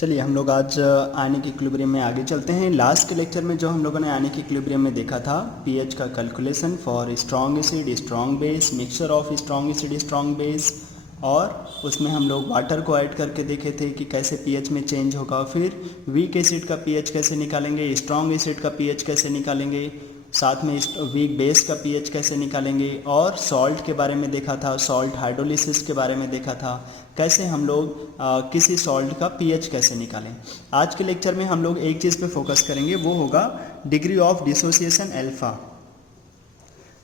चलिए हम लोग आज आयनिक इक्विलिब्रियम में आगे चलते हैं। लास्ट के लेक्चर में जो हम लोगों ने आयनिक इक्विलिब्रियम में देखा था पीएच का calculation for strong acid, strong base, mixture of strong acid, strong base, और उसमें हम लोग वाटर को ऐड करके देखे थे कि कैसे पीएच में चेंज होगा। फिर वीक एसिड का पीएच कैसे निकालेंगे, स्ट्रॉन्ग एसिड का पीएच कैसे निकालेंगे, साथ में वीक बेस का पीएच कैसे निकालेंगे, और सॉल्ट के बारे में देखा था, सॉल्ट हाइड्रोलिसिस के बारे में देखा था, कैसे हम लोग किसी सॉल्ट का पीएच कैसे निकालें। आज के लेक्चर में हम लोग एक चीज़ पे फोकस करेंगे, वो होगा degree of dissociation alpha.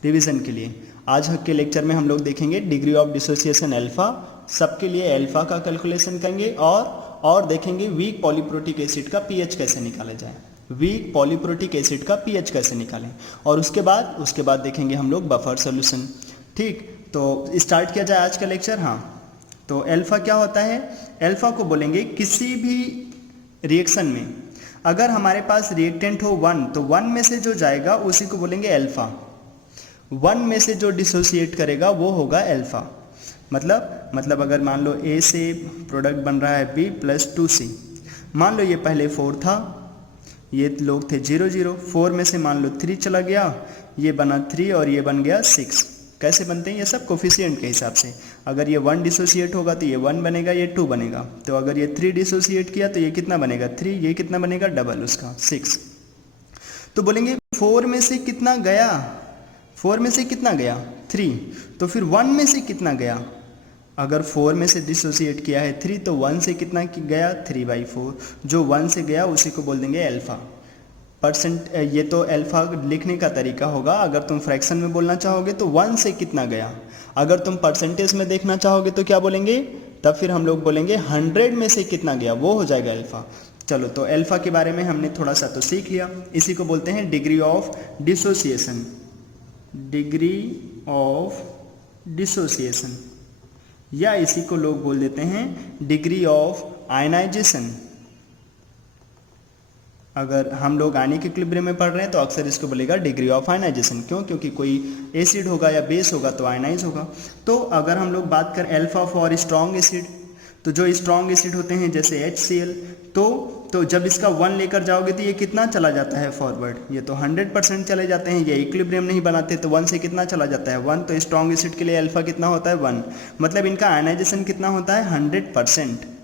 Revision के लिए आज के लेक्चर में हम लोग देखेंगे डिग्री ऑफ डिसोसिएशन अल्फा, सबके लिए अल्फा का कैलकुलेशन करेंगे और देखेंगे वीक पॉलीप्रोटिक एसिड का पीएच कैसे निकाला जाए, वीक पॉलीप्रोटिक एसिड का पीएच कैसे निकालें, और उसके बाद देखेंगे हम लोग बफर सॉल्यूशन। ठीक, तो स्टार्ट किया जाए आज का लेक्चर। हाँ, तो अल्फा क्या होता है? अल्फा को बोलेंगे किसी भी रिएक्शन में अगर हमारे पास रिएक्टेंट हो 1 तो 1 में से जो जाएगा उसी को बोलेंगे अल्फा, 1 में से जो डिसोसिएट करेगा वो होगा अल्फा। मतलब अगर मान लो ए से प्रोडक्ट बन रहा है B + 2C, मान लो ये पहले 4 था, ये लोग थे 0 0, 4 में से मान लो 3 चला गया, ये बना 3 और ये बन गया 6। कैसे बनते हैं ये सब? कोफिशिएंट के हिसाब से। अगर ये 1 डिसोसिएट होगा तो ये 1 बनेगा, ये 2 बनेगा। तो अगर ये 3 डिसोसिएट किया तो ये कितना बनेगा? 3। ये कितना बनेगा? डबल उसका 6। तो बोलेंगे 4 में से कितना गया? 4 में से कितना गया? 3। तो फिर 1 में से कितना गया? अगर 4 में से डिसोसिएट किया है 3 तो 1 से कितना गया? 3/4। जो 1 से गया उसी को बोल देंगे अल्फा परसेंट। ये तो अल्फा लिखने का तरीका होगा। अगर तुम फ्रैक्शन में बोलना चाहोगे तो 1 से कितना गया, अगर तुम परसेंटेज में देखना चाहोगे तो क्या बोलेंगे? तब फिर हम लोग बोलेंगे 100 में से कितना गया, वो हो जाएगा अल्फा। चलो, तो अल्फा के बारे में हमने थोड़ा सा तो सीख लिया। इसी को बोलते हैं degree of dissociation, degree of dissociation, या इसी को लोग बोल देते हैं डिग्री ऑफ आयनाइजेशन। अगर हम लोग आयनिक इक्विलिब्रियम में पढ़ रहे हैं तो अक्सर इसको बोलेगा डिग्री ऑफ आयनाइजेशन। क्यों? क्योंकि कोई एसिड होगा या बेस होगा तो आयनाइज होगा। तो अगर हम लोग बात करें अल्फा फॉर स्ट्रॉन्ग एसिड, तो जो स्ट्रॉन्ग एसिड होते हैं जैसे HCl, तो जब इसका 1 लेकर जाओगे तो ये कितना चला जाता है फॉरवर्ड? ये तो 100% चले जाते हैं। ये इक्विलिब्रियम नहीं बनाते तो 1 से कितना चला जाता है? 1। तो स्ट्रॉन्ग एसिड के लिए अल्फा कितना होता है? 1। मतलब इनका आयनाइजेशन कितना होता है? 100%।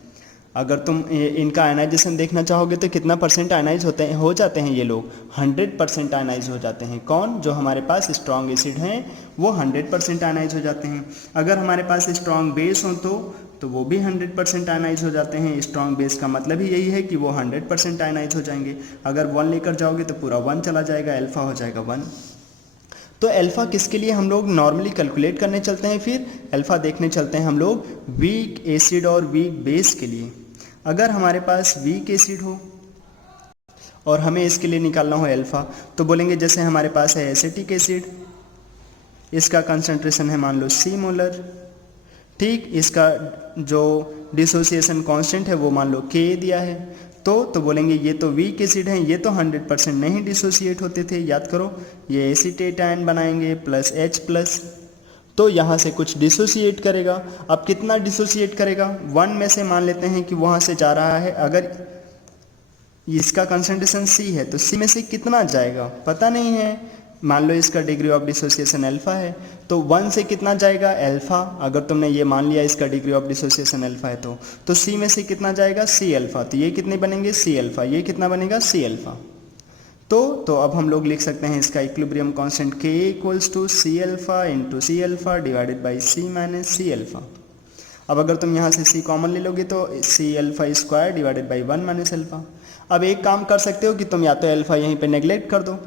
अगर तुम इनका आयनाइजेशन देखना चाहोगे तो कितना परसेंट आयनाइज हो जाते हैं ये लोग? 100% आयनाइज हो जाते हैं। कौन? जो हमारे पास स्ट्रॉन्ग एसिड हैं वो 100% आयनाइज हो जाते हैं। अगर हमारे पास स्ट्रॉन्ग बेस हो तो वो भी 100% आयनाइज हो जाते हैं। स्ट्रॉन्ग बेस का मतलब ही यही है कि वो 100% आयनाइज हो जाएंगे। अगर 1 लेकर जाओगे तो पूरा 1 चला जाएगा, अल्फा हो जाएगा 1। तो अल्फा किसके लिए हम लोग नॉर्मली कैलकुलेट करने चलते हैं? फिर अल्फा देखने चलते हैं हम लोग वीक एसिड और वीक बेस के लिए। अगर हमारे पास वीक एसिड हो और हमें इसके लिए निकालना हो अल्फा, तो बोलेंगे जैसे हमारे पास है एसिटिक एसिड, इसका कंसंट्रेशन है मान लो C मोलर। ठीक, इसका जो डिसोसिएशन कांस्टेंट है वो मान लो K दिया है। तो बोलेंगे ये तो वीक एसिड है, ये तो 100% नहीं डिसोसिएट होते थे। याद करो, ये एसीटेट आयन बनाएंगे +H+, तो यहाँ से कुछ डिसोसिएट करेगा। अब कितना डिसोसिएट करेगा? 1 में से मान लेते हैं कि वहाँ से जा रहा है, अगर इसका कंसंट्रेशन C है तो C में से कितना जाएगा पता नहीं है। मान लो इसका डिग्री ऑफ डिसोसिएशन अल्फा है, तो 1 से कितना जाएगा? अल्फा। अगर तुमने ये मान लिया इसका डिग्री ऑफ डिसोसिएशन अल्फा है तो C में से कितना जाएगा? C alpha. तो ये कितने बनेंगे? C alpha. ये कितना बनेगा? C alpha. तो अब हम लोग लिख सकते हैं इसका equilibrium constant K = C alpha × C alpha / C - C alpha. अब अगर तुम यहाँ से C कॉमन ले लोगे तो C अल्फा स्क्वायर / 1 - अल्फा। अब एक काम कर सकते हो कि तुम या तो अल्फा यहीं पे नेग्लेक्ट कर दो।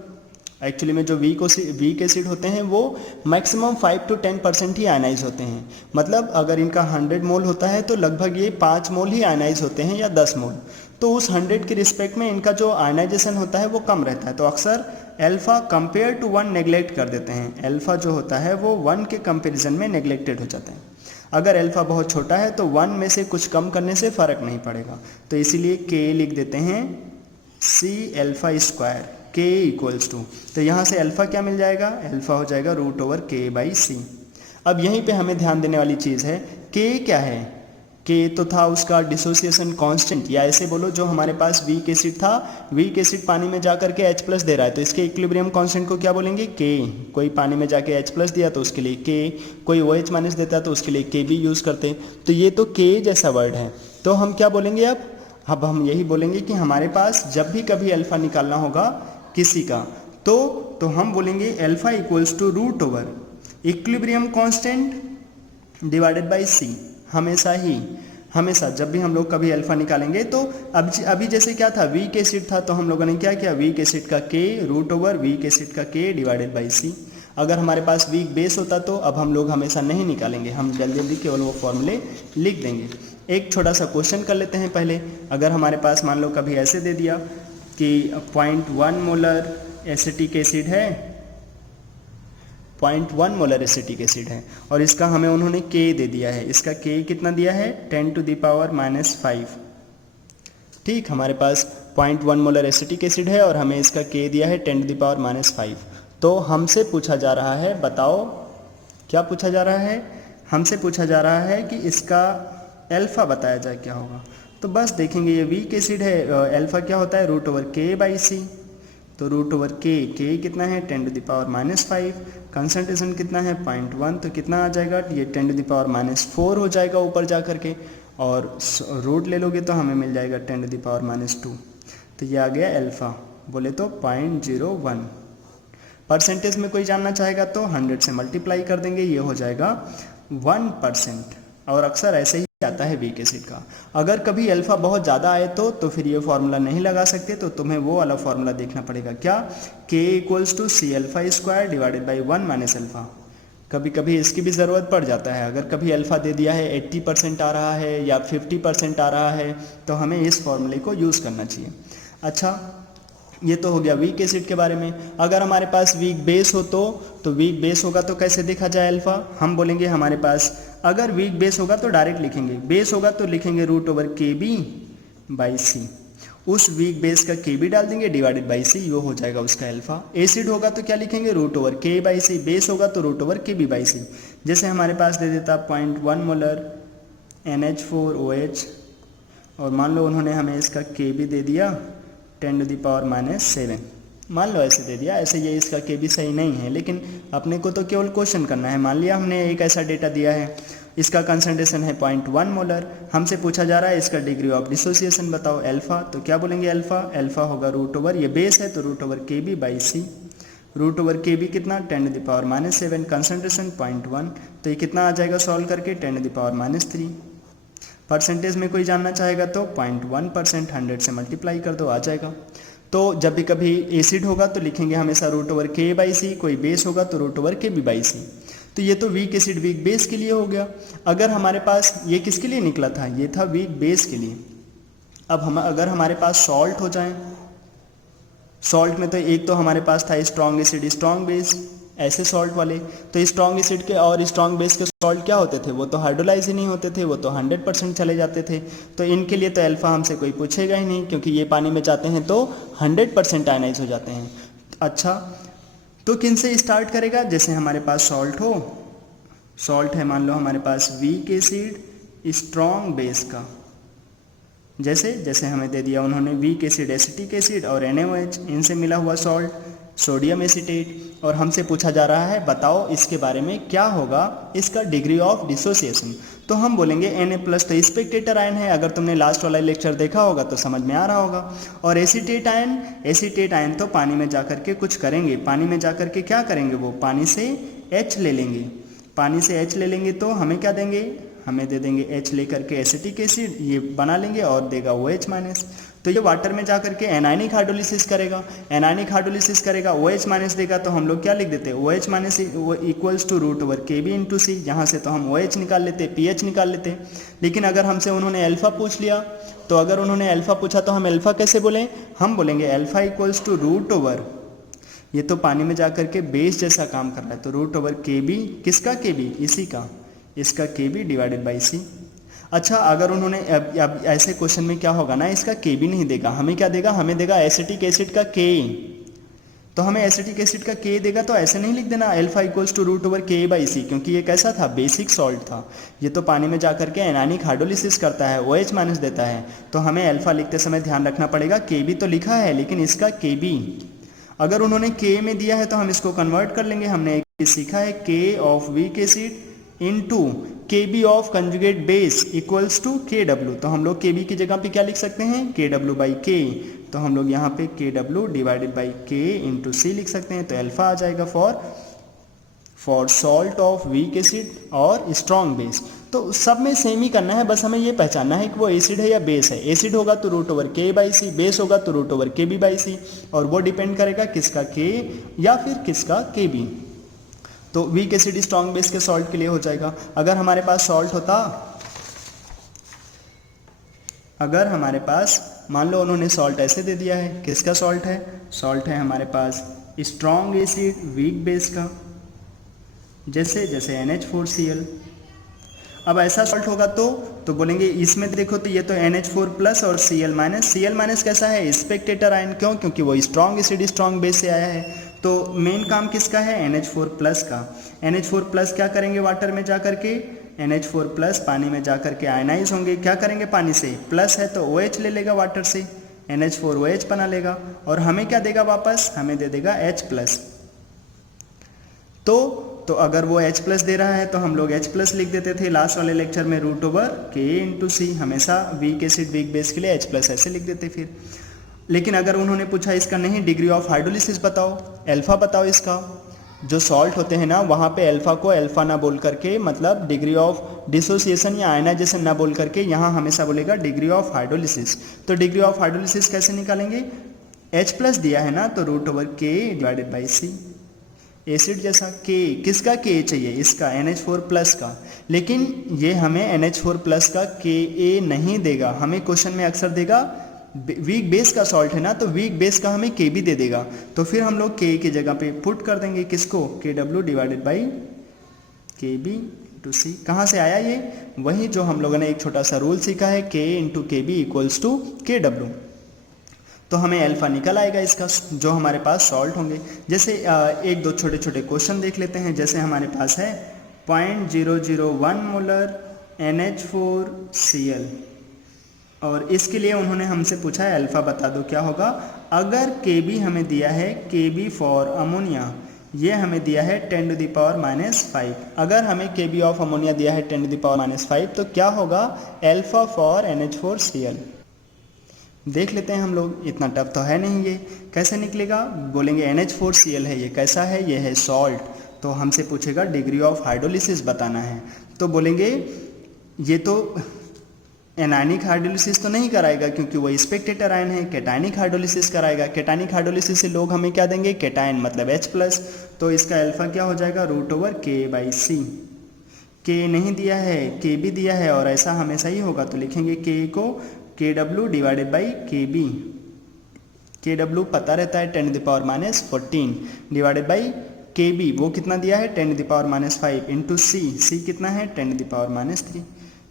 एक्चुअली में जो वीक एसिड होते हैं वो मैक्सिमम 5 to 10% ही आयनाइज होते हैं। मतलब अगर इनका 100 मोल होता है तो लगभग ये 5 मोल ही आयनाइज होते हैं या 10 मोल। तो उस 100 के रिस्पेक्ट में इनका जो आयनाइजेशन होता है वो कम रहता है। तो अक्सर अल्फा कंपेयर टू 1 नेग्लेक्ट कर देते हैं। अल्फा जो होता है वो 1 के कंपेरिजन में नेग्लेक्टेड हो जाता है। अगर अल्फा बहुत छोटा है तो 1 में से कुछ कम करने से फ़र्क नहीं पड़ेगा। तो इसीलिए K लिख देते हैं C अल्फा स्क्वायर, K = तो यहाँ से अल्फा क्या मिल जाएगा? अल्फा हो जाएगा √K/C। अब यहीं पे हमें ध्यान देने वाली चीज़ है, K क्या है? के तो था उसका डिसोसिएशन कांस्टेंट, या ऐसे बोलो जो हमारे पास वीक एसिड था, वीक एसिड पानी में जा करके H+ दे रहा है तो इसके इक्विलिब्रियम कांस्टेंट को क्या बोलेंगे, के। कोई पानी में जाके H+ दिया तो उसके लिए के, कोई OH- देता तो उसके लिए के भी यूज़ करते। तो ये तो के जैसा वर्ड है, तो हम क्या बोलेंगे अब हम यही बोलेंगे कि हमारे पास जब भी कभी अल्फ़ा निकालना होगा किसी का तो हम बोलेंगे alpha equals to root over equilibrium constant divided by C. हमेशा जब भी हम लोग कभी अल्फ़ा निकालेंगे तो अभी जैसे क्या था, वीक एसिड था तो हम लोगों ने क्या किया, वीक एसिड का के रूट ओवर वीक एसिड का के डिवाइडेड बाई सी। अगर हमारे पास वीक बेस होता तो अब हम लोग हमेशा नहीं निकालेंगे, हम जल्दी जल्दी केवल वो फॉर्मूले लिख देंगे। एक छोटा सा क्वेश्चन कर लेते हैं पहले। अगर हमारे पास मान लो कभी ऐसे दे दिया कि 0.1 मोलर एसिटिक एसिड है, 0.1 मोलर एसिटिक एसिड है और इसका हमें उन्होंने के दे दिया है। इसका के कितना दिया है, 10⁻⁻5। ठीक, हमारे पास 0.1 मोलर एसिटिक एसिड है और हमें इसका के दिया है 10⁻⁻5। तो हमसे पूछा जा रहा है, बताओ क्या पूछा जा रहा है, हमसे पूछा जा रहा है कि इसका अल्फ़ा बताया जाए क्या होगा। तो बस देखेंगे, ये वीक एसिड है, अल्फ़ा क्या होता है, root over K by C. तो रूट ओवर के कितना है, 10⁻⁻5। कंसंट्रेशन कितना है, 0.1, तो कितना आ जाएगा, ये 10⁻⁻4 हो जाएगा ऊपर जा करके, और रूट ले लोगे तो हमें मिल जाएगा 10⁻2। तो ये आ गया अल्फ़ा, बोले तो 0.01। परसेंटेज में कोई जानना चाहेगा तो 100 से मल्टीप्लाई कर देंगे, ये हो जाएगा 1%। और अक्सर ऐसे ही आता है वीक एसिड का। अगर कभी अल्फ़ा बहुत ज़्यादा आए तो फिर ये फार्मूला नहीं लगा सकते, तो तुम्हें वो वाला फार्मूला देखना पड़ेगा, क्या, K equals to C alpha square divided by 1 minus alpha. कभी कभी इसकी भी ज़रूरत पड़ जाता है। अगर कभी अल्फ़ा दे दिया है 80% आ रहा है या 50% आ रहा है तो हमें इस फार्मूले को यूज़ करना चाहिए। अच्छा, ये तो हो गया वीक एसिड के बारे में। अगर हमारे पास वीक बेस हो तो वीक बेस होगा तो कैसे देखा जाए अल्फ़ा, हम बोलेंगे हमारे पास अगर वीक बेस होगा तो डायरेक्ट लिखेंगे, बेस होगा तो लिखेंगे root over K B by सी। उस वीक बेस का के बी डाल देंगे डिवाइडेड बाई सी, ये हो जाएगा उसका अल्फ़ा। एसिड होगा तो क्या लिखेंगे, root over K by C. Base होगा तो root over K B by सी। जैसे हमारे पास दे देता 0.1 मोलर NH4OH और मान लो उन्होंने हमें इसका के बी दे दिया 10⁻⁻7, मान लो ऐसे दे दिया। ऐसे ये इसका के भी सही नहीं है, लेकिन अपने को तो केवल क्वेश्चन करना है। मान लिया हमने एक ऐसा डेटा दिया है, इसका कंसंट्रेशन है 0.1 मोलर, हमसे पूछा जा रहा है इसका डिग्री ऑफ डिसोसिएशन बताओ अल्फ़ा। तो क्या बोलेंगे, अल्फ़ा होगा रूट ओवर, ये बेस है तो root over K B by C. Root over K B कितना, 10⁻⁻7, कंसंट्रेशन 0.1, तो ये कितना आ जाएगा सॉल्व करके, 10⁻⁻3। परसेंटेज में कोई जानना चाहेगा तो 0.1%, 100 से मल्टीप्लाई कर दो, आ जाएगा। तो जब भी कभी एसिड होगा तो लिखेंगे हमेशा रूट ओवर के बाई सी, कोई बेस होगा तो root over K B by C. तो ये तो वीक एसिड वीक बेस के लिए हो गया। अगर हमारे पास ये किसके लिए निकला था, ये था वीक बेस के लिए। अब अगर हमारे पास सॉल्ट हो जाए, सॉल्ट में तो एक तो हमारे पास था स्ट्रॉन्ग एसिड स्ट्रॉन्ग बेस, ऐसे सॉल्ट वाले। तो स्ट्रॉन्ग एसिड के और स्ट्रॉन्ग बेस के सॉल्ट क्या होते थे, वो तो हाइड्रोलाइज ही नहीं होते थे, वो तो 100% चले जाते थे। तो इनके लिए तो अल्फ़ा हमसे कोई पूछेगा ही नहीं, क्योंकि ये पानी में जाते हैं तो 100% आयनाइज हो जाते हैं। अच्छा, तो किन से स्टार्ट करेगा, जैसे हमारे पास सॉल्ट हो, सॉल्ट है मान लो हमारे पास वीक एसिड स्ट्रॉन्ग बेस का, जैसे हमें दे दिया उन्होंने वीक एसिड एसिटिक एसिड और NaOH, इनसे मिला हुआ सॉल्ट सोडियम एसीटेट, और हमसे पूछा जा रहा है बताओ इसके बारे में क्या होगा, इसका डिग्री ऑफ डिसोसिएशन। तो हम बोलेंगे Na+, तो स्पेक्टेटर आयन है, अगर तुमने लास्ट वाला लेक्चर देखा होगा तो समझ में आ रहा होगा। और एसीटेट आयन तो पानी में जाकर के कुछ करेंगे, पानी में जाकर के क्या करेंगे, वो पानी से H ले लेंगे, पानी से H ले लेंगे तो हमें क्या देंगे, हमें दे देंगे H लेकर के एसिटिक एसिड, ये बना लेंगे और देगा OH-। तो ये वाटर में जाकर के एनायनिक हाइड्रोलिसिस करेगा, OH- देगा, तो हम लोग क्या लिख देते हैं, OH- equals to root over K B into C. यहाँ से तो हम OH निकाल लेते, pH निकाल लेते। लेकिन अगर हमसे उन्होंने अल्फ़ा पूछ लिया, तो अगर उन्होंने अल्फ़ा पूछा तो हम अल्फ़ा कैसे बोलें, हम बोलेंगे alpha equals to root over, ये तो पानी में जाकर के बेस जैसा काम कर रहा है, तो रूट ओवर के बी, किसका के बी, इसी का, इसका के बी डिवाइडेड बाई सी। अच्छा, अगर उन्होंने अब ऐसे क्वेश्चन में क्या होगा ना, इसका के बी नहीं देगा, हमें क्या देगा, हमें देगा एसिटिक एसिड का के, तो हमें एसिटिक एसिड का के देगा तो ऐसे नहीं लिख देना alpha equals to root over K by C, क्योंकि ये कैसा था, बेसिक सॉल्ट था। ये तो पानी में जाकर के एनानिक हाइड्रोलिसिस करता है, OH माइनस देता है। तो हमें अल्फा लिखते समय ध्यान रखना पड़ेगा, के बी तो लिखा है लेकिन इसका के बी अगर उन्होंने के में दिया है तो हम इसको कन्वर्ट कर लेंगे। हमने एक सीखा है K of weak acid into K B of conjugate base equals to K W. तो हम लोग के बी की जगह पे क्या लिख सकते हैं, के डब्ल्यू बाई के। तो हम लोग यहाँ पे के डब्ल्यू डिवाइडेड बाई के इंटू सी लिख सकते हैं। तो अल्फा आ जाएगा for salt of weak acid और स्ट्रॉन्ग बेस। तो सब में सेम ही करना है, बस हमें ये पहचानना है कि वो एसिड है या बेस है। एसिड होगा तो root over K by C, base होगा तो root over K B by सी, और वो डिपेंड करेगा किसका के या फिर किसका के बी। तो वीक एसिड स्ट्रॉन्ग बेस के सॉल्ट के लिए हो जाएगा। अगर हमारे पास सॉल्ट होता, अगर हमारे पास मान लो उन्होंने सॉल्ट ऐसे दे दिया है, किसका सॉल्ट है, सॉल्ट है हमारे पास स्ट्रॉन्ग एसिड वीक बेस का, जैसे जैसे NH4Cl। अब ऐसा सॉल्ट होगा तो बोलेंगे इसमें देखो तो ये तो NH4 प्लस और Cl माइनस। Cl माइनस कैसा है, स्पेक्टेटर आयन, क्यों, क्योंकि वो स्ट्रॉन्ग एसिड स्ट्रॉन्ग बेस से आया है। तो मेन काम किसका है, NH4 प्लस का। NH4 प्लस क्या करेंगे वाटर में जा करके, NH4 प्लस पानी में जा करके आयनाइज होंगे। क्या करेंगे, पानी से प्लस है तो OH ले लेगा वाटर से, NH4 OH बना लेगा और हमें क्या देगा वापस, हमें दे देगा H प्लस। तो अगर वो H प्लस दे रहा है तो हम लोग H प्लस लिख देते थे लास्ट वाले लेक्चर में, रूट ओवर के इंटू सी। हमेशा वीक एसिड वीक बेस के लिए H प्लस ऐसे लिख देते फिर। लेकिन अगर उन्होंने पूछा इसका नहीं, डिग्री ऑफ हाइड्रोलिसिस बताओ, अल्फा बताओ इसका। जो सॉल्ट होते हैं ना वहाँ पे अल्फा को अल्फा ना बोल करके, मतलब डिग्री ऑफ डिसोसिएशन या आयनाइजेशन ना बोल करके, यहाँ हमेशा बोलेगा डिग्री ऑफ हाइड्रोलिसिस। तो डिग्री ऑफ हाइड्रोलिसिस कैसे निकालेंगे, H प्लस दिया है ना तो रूट ओवर के डिवाइडेड बाई सी। एसिड जैसा के, किसका के चाहिए, इसका NH4 प्लस का। लेकिन ये हमें NH4 प्लस का Ka नहीं देगा, हमें क्वेश्चन में अक्सर देगा वीक बेस का सॉल्ट है ना तो वीक बेस का हमें Kb दे देगा। तो फिर हम लोग K की जगह पे पुट कर देंगे किसको, KW divided by Kb into C. कहाँ से आया ये, वही जो हम लोगों ने एक छोटा सा रूल सीखा है, K into Kb equals to KW। तो हमें अल्फा निकल आएगा इसका, जो हमारे पास सॉल्ट होंगे। जैसे एक दो छोटे छोटे क्वेश्चन देख लेते हैं। जैसे हमारे पास है 0.001 मोलर NH4Cl और इसके लिए उन्होंने हमसे पूछा है अल्फा बता दो क्या होगा। अगर Kb हमें दिया है, Kb फॉर अमोनिया, ये हमें दिया है 10⁻⁵। अगर हमें Kb ऑफ अमोनिया दिया है 10⁻⁵, तो क्या होगा, अल्फा फॉर NH4Cl। देख लेते हैं हम लोग, इतना टफ तो है नहीं। ये कैसे निकलेगा, बोलेंगे NH4Cl है, ये कैसा है, ये है सॉल्ट। तो हमसे पूछेगा डिग्री ऑफ हाइड्रोलिसिस बताना है, तो बोलेंगे ये तो एनायनिक हाइड्रोलिसिस तो नहीं कराएगा क्योंकि वो स्पेक्टेटर आयन है, कैटायनिक हाइड्रोलिसिस कराएगा। कैटायनिक हाइड्रोलिसिस से लोग हमें क्या देंगे, कैटायन मतलब H प्लस। तो इसका अल्फा क्या हो जाएगा, रूट ओवर के बाई सी। के नहीं दिया है, के भी दिया है और ऐसा हमेशा ही होगा तो लिखेंगे के को KW divided by KB। KW पता रहता है 10⁻⁻14 डिवाइडेड बाई KB, वो कितना दिया है 10⁻⁵ इंटू सी कितना है 10⁻3।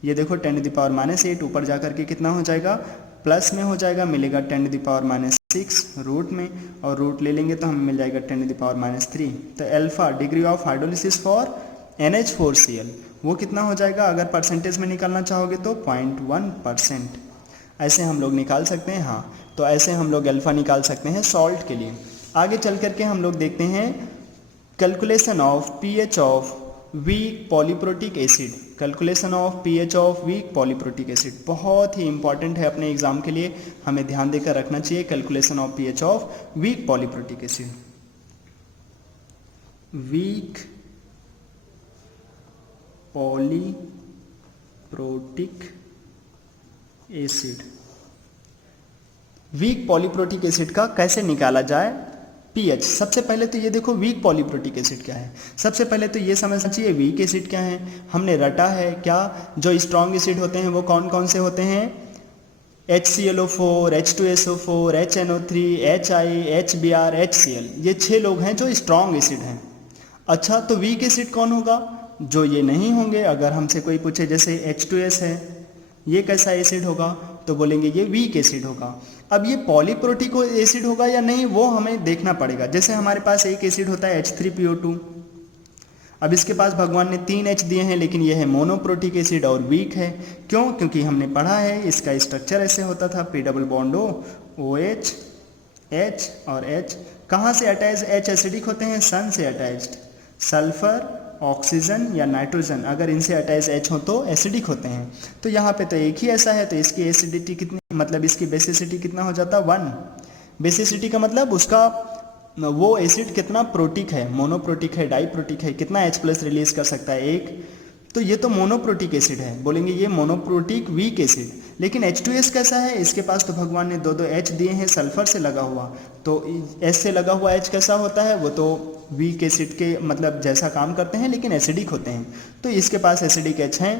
ये देखो 10⁻8 ऊपर जा करके कितना हो जाएगा, प्लस में हो जाएगा, मिलेगा 10⁻6 रूट में, और रूट ले लेंगे तो हमें मिल जाएगा 10⁻3। तो alpha degree of hydrolysis for NH4Cl वो कितना हो जाएगा, अगर परसेंटेज में निकालना चाहोगे तो 0.1%। ऐसे हम लोग निकाल सकते हैं। हाँ, तो ऐसे हम लोग अल्फा निकाल सकते हैं सॉल्ट के लिए। आगे चल करके हम लोग देखते हैं calculation of pH of weak polyprotic acid. Calculation of pH of weak polyprotic acid बहुत ही इंपॉर्टेंट है अपने एग्जाम के लिए, हमें ध्यान देकर रखना चाहिए। Calculation of pH of weak polyprotic acid, weak polyprotic acid. Weak polyprotic acid का कैसे निकाला जाए pH। सबसे पहले तो ये देखो वीक पॉलीप्रोटिक एसिड क्या है। सबसे पहले तो ये समझना चाहिए वीक एसिड क्या है, हमने रटा है क्या। जो स्ट्रॉन्ग एसिड होते हैं वो कौन कौन से होते हैं, HClO4, H2SO4, HNO3, HI, HBr, HCl, ये 6 लोग हैं जो स्ट्रॉन्ग एसिड हैं। अच्छा, तो वीक एसिड कौन होगा, जो ये नहीं होंगे। अगर हमसे कोई पूछे जैसे H2S है, ये कैसा एसिड होगा, तो बोलेंगे ये वीक एसिड होगा। अब ये पॉलीप्रोटिक एसिड होगा या नहीं वो हमें देखना पड़ेगा। जैसे हमारे पास एक एसिड होता है H3PO2, अब इसके पास भगवान ने 3 H दिए हैं, लेकिन यह है मोनोप्रोटिक एसिड और वीक है। क्यों? क्योंकि हमने पढ़ा है इसका स्ट्रक्चर ऐसे होता था, P double bond O, OH, H और H। कहाँ से अटैच H एसिडिक होते हैं? सन से अटैच्ड। सल्फर, ऑक्सीजन या नाइट्रोजन अगर इनसे अटैच H हो तो एसिडिक होते हैं। तो यहाँ पे तो एक ही ऐसा है, तो इसकी एसिडिटी कितनी, मतलब इसकी बेसिसिटी कितना हो जाता है? 1। बेसिसिटी का मतलब उसका वो एसिड कितना प्रोटिक है, मोनोप्रोटिक है, डाईप्रोटिक है, कितना H+ रिलीज कर सकता है? 1। तो ये तो मोनोप्रोटिक एसिड है, बोलेंगे ये मोनोप्रोटिक वीक एसिड। लेकिन H2S कैसा है? इसके पास तो भगवान ने 2 H दिए हैं सल्फर से लगा हुआ, तो S से लगा हुआ H कैसा होता है? वो तो वीक एसिड के मतलब जैसा काम करते हैं लेकिन एसिडिक होते हैं। तो इसके पास एसिडिक H हैं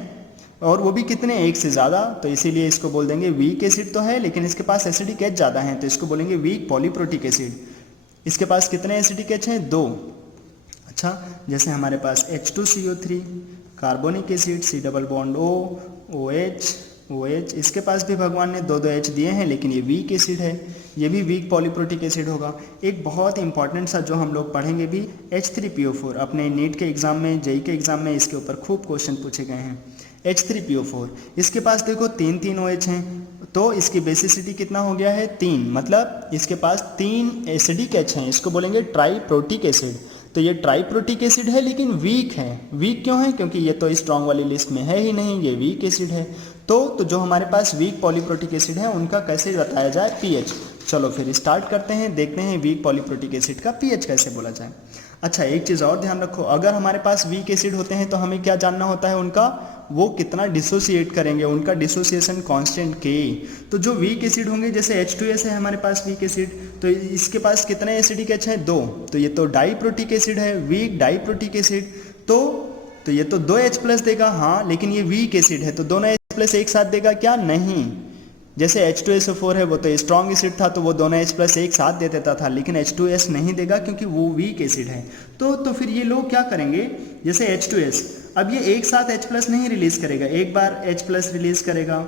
और वो भी कितने? 1 से ज़्यादा, तो इसीलिए इसको बोल देंगे वीक एसिड तो है लेकिन इसके पास एसिडिक H ज़्यादा है, तो इसको बोलेंगे वीक पॉलीप्रोटिक एसिड। इसके पास कितने एसिडिक H हैं? 2। अच्छा, जैसे हमारे पास H2CO3, carbonic acid, C double bond O, OH, OH, इसके पास भी भगवान ने 2 H दिए हैं लेकिन ये वीक एसिड है, ये भी वीक पॉलीप्रोटिक एसिड होगा। एक बहुत इंपॉर्टेंट सा जो हम लोग पढ़ेंगे भी, H3PO4, अपने नीट के एग्जाम में, जेई के एग्जाम में इसके ऊपर खूब क्वेश्चन पूछे गए हैं। H3PO4, इसके पास देखो 3 OH हैं, तो इसकी बेसिसिटी कितना हो गया है? 3, मतलब इसके पास 3 एसिडिक H हैं, इसको बोलेंगे ट्राईप्रोटिक एसिड। तो ये ट्राईप्रोटिक एसिड है लेकिन वीक है। वीक क्यों है? क्योंकि ये तो स्ट्रॉन्ग वाली लिस्ट में है ही नहीं, ये वीक एसिड है। तो जो हमारे पास वीक पॉलीप्रोटिक एसिड है उनका कैसे बताया जाए? पीएच। चलो फिर स्टार्ट करते हैं, देखते हैं वीक पॉलीप्रोटिक एसिड का पीएच कैसे बोला जाए। अच्छा, एक चीज़ और ध्यान रखो, अगर हमारे पास वीक एसिड होते हैं तो हमें क्या जानना होता है? उनका वो कितना डिसोसिएट करेंगे, उनका डिसोसिएशन कांस्टेंट K। तो जो वीक एसिड होंगे, जैसे H2S है हमारे पास वीक एसिड, तो इसके पास कितने एसिडिक H है? 2। तो ये तो डाईप्रोटिक एसिड है, वीक डाईप्रोटिक एसिड। तो ये तो 2 H+ देगा, हाँ, लेकिन ये वीक एसिड है तो दोनों H+ एक साथ देगा क्या? नहीं। जैसे H2SO4 है वो तो स्ट्रॉन्ग एसिड था तो वो दोनों H+ एक साथ दे देता था, लेकिन H2S नहीं देगा क्योंकि वो वीक एसिड है। तो फिर ये लोग क्या करेंगे? जैसे H2S, अब ये एक साथ H+ नहीं रिलीज करेगा, एक बार H+ रिलीज करेगा,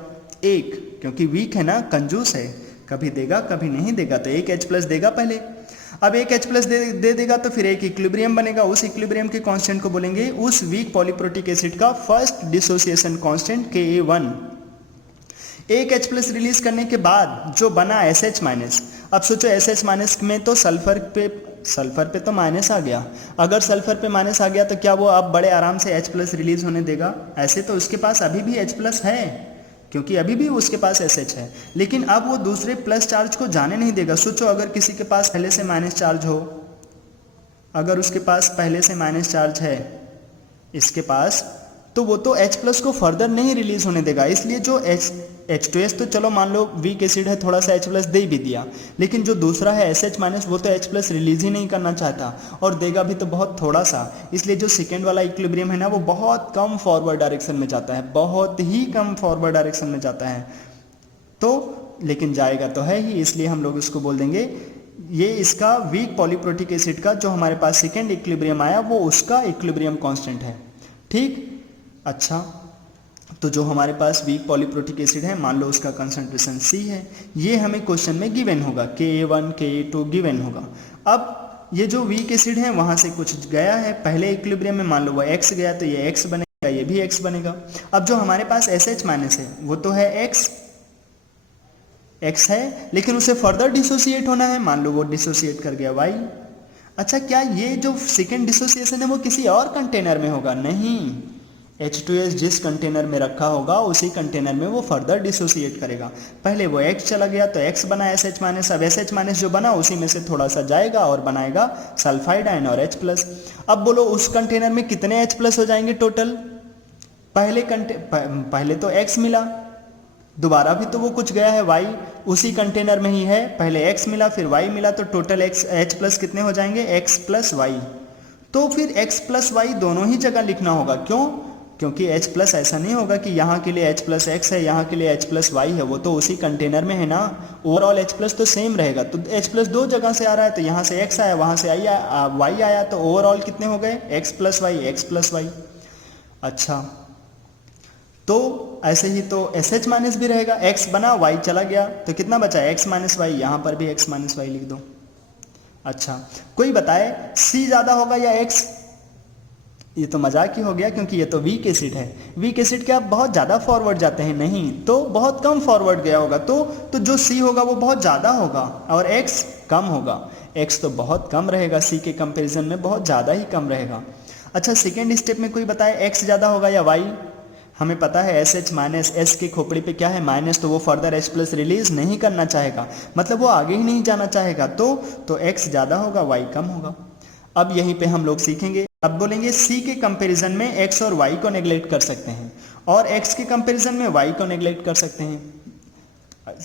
एक, क्योंकि वीक है ना, कंजूस है, कभी देगा कभी नहीं देगा, तो एक H+ देगा पहले। अब एक H+ दे देगा तो फिर एक इक्विलिब्रियम बनेगा, उस इक्विलिब्रियम के कांस्टेंट को बोलेंगे उस वीक पॉलीप्रोटिक एसिड का फर्स्ट डिसोसिएशन कांस्टेंट Ka1। एक H+ रिलीज करने के बाद जो बना SH-, अब सोचो SH- में तो सल्फर पे तो माइनस आ गया। अगर सल्फर पे माइनस आ गया तो क्या वो अब बड़े आराम से H+ रिलीज होने देगा? ऐसे तो उसके पास अभी भी H+ है, क्योंकि अभी भी उसके पास SH है, लेकिन अब वो दूसरे प्लस चार्ज को जाने नहीं देगा। सोचो अगर किसी के पास पहले से माइनस चार्ज हो, अगर उसके पास पहले से माइनस चार्ज है इसके पास, तो वो तो H+ को फर्दर नहीं रिलीज होने देगा। इसलिए जो H2S तो चलो मान लो वीक एसिड है, थोड़ा सा H+ दे भी दिया, लेकिन जो दूसरा है SH- वो तो H+ रिलीज ही नहीं करना चाहता और देगा भी तो बहुत थोड़ा सा। इसलिए जो सेकेंड वाला इक्विलिब्रियम है ना, वो बहुत कम फॉरवर्ड डायरेक्शन में जाता है, बहुत ही कम फॉरवर्ड डायरेक्शन में जाता है। तो लेकिन जाएगा तो है ही, इसलिए हम लोग इसको बोल देंगे ये इसका वीक पॉलीप्रोटिक एसिड का जो हमारे पास सेकेंड इक्विलिब्रियम आया वो उसका इक्विलिब्रियम कांस्टेंट है। ठीक। अच्छा, तो जो हमारे पास वीक पॉलीप्रोटिक एसिड है, मान लो उसका कंसंट्रेशन C है, ये हमें क्वेश्चन में गिवन होगा, Ka1 Ka2 गिवन होगा। अब ये जो वीक एसिड है वहाँ से कुछ गया है, पहले इक्विलिब्रियम में मान लो वो X गया तो ये X बनेगा, ये भी X बनेगा। अब जो हमारे पास SH- है वो तो है X है, लेकिन उसे फर्दर डिसोसिएट होना है, मान लो वो डिसोसिएट कर गया Y। अच्छा, क्या ये जो सेकेंड डिसोसिएशन है वो किसी और कंटेनर में होगा? नहीं, H2S जिस कंटेनर में रखा होगा उसी कंटेनर में वो फर्दर डिसोसिएट करेगा। पहले वो X चला गया तो X बना SH-, अब SH- जो बना उसी में से थोड़ा सा जाएगा और बनाएगा सल्फाइड आयन और H+। अब बोलो उस कंटेनर में कितने H+ हो जाएंगे टोटल? पहले तो X मिला, दोबारा भी तो वो कुछ गया है Y, उसी कंटेनर में ही है, पहले X मिला फिर Y मिला, तो टोटल H+ कितने हो जाएंगे? X+ Y। तो फिर X+ Y दोनों ही जगह लिखना होगा। क्यों? क्योंकि H+ ऐसा नहीं होगा कि यहाँ के लिए H+ X है, यहाँ के लिए H+ Y है, वो तो उसी कंटेनर में है ना, ओवरऑल H+ तो सेम रहेगा। तो H+ दो जगह से आ रहा है, तो यहाँ से X आया, वहाँ से Y आया, तो ओवरऑल कितने हो गए? X+Y, X+Y। अच्छा, तो ऐसे ही तो SH माइनस भी रहेगा, X बना Y चला गया तो कितना बचा X माइनस वाई, यहाँ पर भी X माइनस वाई लिख दो। अच्छा कोई बताए C ज़्यादा होगा या X? ये तो मजाक ही हो गया क्योंकि ये तो वीक एसिड है। वीक एसिड क्या बहुत ज़्यादा फॉरवर्ड जाते हैं? नहीं, तो बहुत कम फॉरवर्ड गया होगा, तो जो C होगा वो बहुत ज़्यादा होगा और X कम होगा। X तो बहुत कम रहेगा, C के कंपैरिजन में बहुत ज़्यादा ही कम रहेगा। अच्छा सेकेंड स्टेप में कोई बताए X ज़्यादा होगा या Y? हमें पता है SH माइनस, S की खोपड़ी पे क्या है माइनस, तो वो फर्दर H प्लस रिलीज नहीं करना चाहेगा, मतलब वो आगे ही नहीं जाना चाहेगा, तो X ज़्यादा होगा Y कम होगा। अब यहीं पे हम लोग सीखेंगे, अब बोलेंगे C के कंपैरिजन में X और Y को नेगलेक्ट कर सकते हैं और X के कंपैरिजन में Y को नेगलेक्ट कर सकते हैं।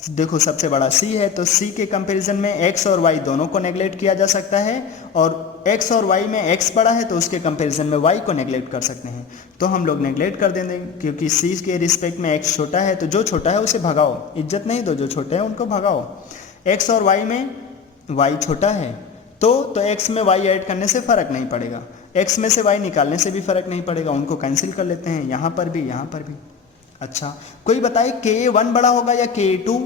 देखो सबसे बड़ा C है तो C के कंपैरिजन में X और Y दोनों को नेगलेक्ट किया जा सकता है और X और Y में X बड़ा है तो उसके कंपैरिजन में Y को नेगलेक्ट कर सकते हैं। तो हम लोग नेगलेक्ट कर देंगे क्योंकि C के रिस्पेक्ट में X छोटा है, तो जो छोटा है उसे भगाओ, इज्जत नहीं दो, जो छोटे हैं उनको भगाओ। X और Y में Y छोटा है तो X में Y ऐड करने से फ़र्क नहीं पड़ेगा, X में से Y निकालने से भी फ़र्क नहीं पड़ेगा, उनको कैंसिल कर लेते हैं, यहाँ पर भी यहाँ पर भी। अच्छा कोई बताए Ka1 बड़ा होगा या Ka2?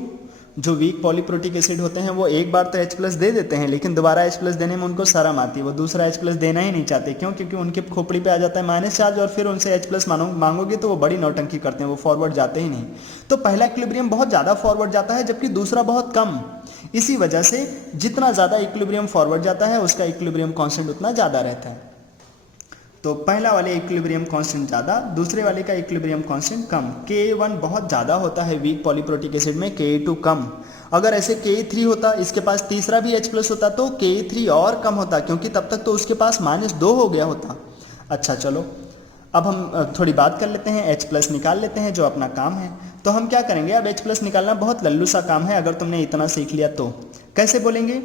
जो वीक पॉलीप्रोटिक एसिड होते हैं वो एक बार तो H प्लस दे देते हैं लेकिन दोबारा H प्लस देने में उनको शर्म आती है, वो दूसरा H प्लस देना ही नहीं चाहते। क्यों? क्योंकि उनके खोपड़ी पे आ जाता है माइनस चार्ज और फिर उनसे H प्लस मांगोगे तो वो बड़ी नौटंकी करते हैं, वो फॉरवर्ड जाते ही नहीं। तो पहला इक्विलिब्रियम बहुत ज़्यादा फॉरवर्ड जाता है जबकि दूसरा बहुत कम। इसी वजह से जितना ज़्यादा इक्विलिब्रियम फॉरवर्ड जाता है उसका इक्विलिब्रियम कांस्टेंट उतना ज़्यादा रहता है। तो पहला वाले इक्विलिब्रियम कांस्टेंट ज़्यादा, दूसरे वाले का इक्विलिब्रियम कांस्टेंट कम। Ka1 बहुत ज़्यादा होता है वीक पॉलीप्रोटिक एसिड में, Ka2 कम। अगर ऐसे Ka3 होता, इसके पास तीसरा भी H प्लस होता तो Ka3 और कम होता क्योंकि तब तक तो उसके पास -2 हो गया होता। अच्छा चलो अब हम थोड़ी बात कर लेते हैं, H प्लस निकाल लेते हैं जो अपना काम है। तो हम क्या करेंगे, अब H प्लस निकालना बहुत लल्लू सा काम है, अगर तुमने इतना सीख लिया तो। कैसे बोलेंगे?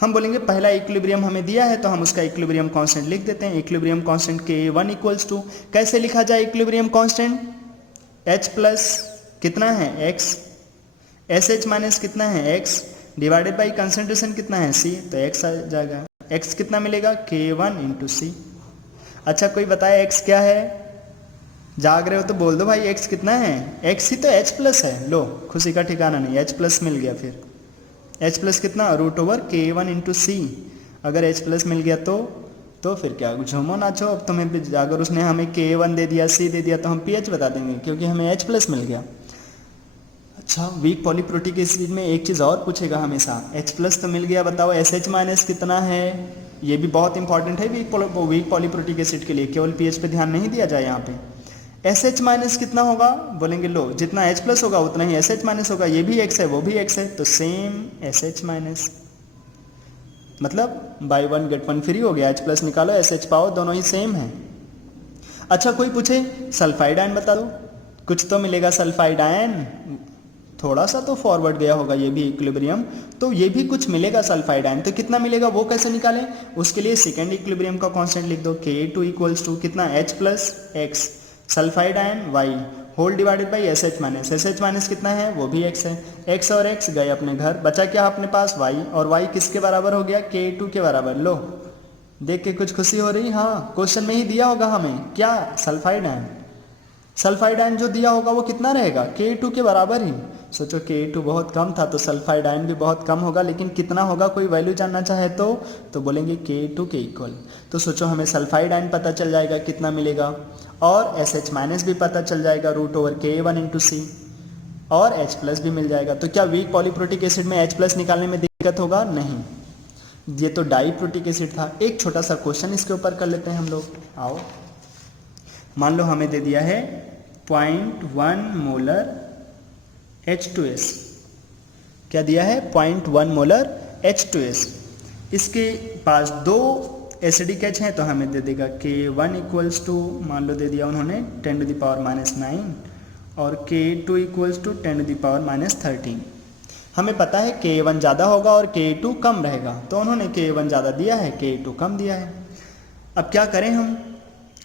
हम बोलेंगे पहला इक्विलिब्रियम हमें दिया है तो हम उसका इक्विलिब्रियम कांस्टेंट लिख देते हैं। Equilibrium constant Ka1 equals to, कैसे लिखा जाए इक्विलिब्रियम कांस्टेंट? H प्लस कितना है X, SH माइनस कितना है X, डिवाइडेड बाई कंसंट्रेशन कितना है C, तो X आ जाएगा। X कितना मिलेगा? K1 into C। अच्छा कोई बताए X क्या है? जाग रहे हो तो बोल दो भाई X कितना है? X ही तो H प्लस है। लो खुशी का ठिकाना नहीं, H प्लस मिल गया। फिर H प्लस कितना? √K1 into C। अगर H प्लस मिल गया तो फिर क्या झूमो नाचो। अब तुम्हें अगर उसने हमें K1 दे दिया, C दे दिया तो हम PH बता देंगे क्योंकि हमें H प्लस मिल गया। अच्छा वीक पॉलीप्रोटिक एसिड में एक चीज़ और पूछेगा हमेशा, H प्लस तो मिल गया, बताओ SH माइनस कितना है? ये भी बहुत इंपॉर्टेंट है वीक पॉलीप्रोटिक एसिड के लिए, केवल pH पे ध्यान नहीं दिया जाए यहाँ पे। SH माइनस कितना होगा? बोलेंगे लो जितना H प्लस होगा उतना ही SH माइनस होगा, ये भी X है वो भी X है तो सेम SH माइनस, मतलब बाय 1 गेट 1 फ्री हो गया। H प्लस निकालो SH पाओ, दोनों ही सेम है। अच्छा कोई पूछे सल्फाइड आयन बता दो, कुछ तो मिलेगा सल्फाइड आयन, थोड़ा सा तो फॉरवर्ड गया होगा ये भी इक्विलिब्रियम, तो ये भी कुछ मिलेगा सल्फाइड आयन। तो कितना मिलेगा वो कैसे निकालें? उसके लिए सेकेंड इक्विलिब्रियम का कांस्टेंट लिख दो, Ka2 इक्वल्स टू कितना? H plus X, sulphide ion Y whole divided by SH minus. SH minus कितना है? वो भी X है। X और X गए अपने घर, बचा क्या अपने पास? Y, और Y किसके बराबर हो गया? K2 के बराबर। लो देख के कुछ खुशी हो रही? हाँ क्वेश्चन में ही दिया होगा हमें क्या? Sulphide ion. सल्फाइड आयन जो दिया होगा वो कितना रहेगा? K2 के बराबर ही। सोचो Ka2 बहुत कम था तो सल्फाइड आयन भी बहुत कम होगा, लेकिन कितना होगा कोई वैल्यू जानना चाहे तो बोलेंगे Ka2 के इक्वल। तो सोचो हमें सल्फाइड आयन पता चल जाएगा कितना मिलेगा और SH माइनस भी पता चल जाएगा √K1 इंटू C और H प्लस भी मिल जाएगा। तो क्या वीक पॉलीप्रोटिक एसिड में H प्लस निकालने में दिक्कत होगा? नहीं, ये तो डाईप्रोटिक एसिड था। एक छोटा सा क्वेश्चन इसके ऊपर कर लेते हैं हम लोग। आओ मान लो हमें दे दिया है 0.1 मोलर H2S। क्या दिया है? 0.1 मोलर H2S। इसके पास 2 एसिडिक H हैं तो हमें दे देगा K1 इक्वल्स टू, मान लो दे दिया उन्होंने 10⁻⁹ और K2 इक्वल्स टू 10⁻⁻13। हमें पता है K1 ज़्यादा होगा और K2 कम रहेगा, तो उन्होंने K1 ज़्यादा दिया है, K2 कम दिया है। अब क्या करें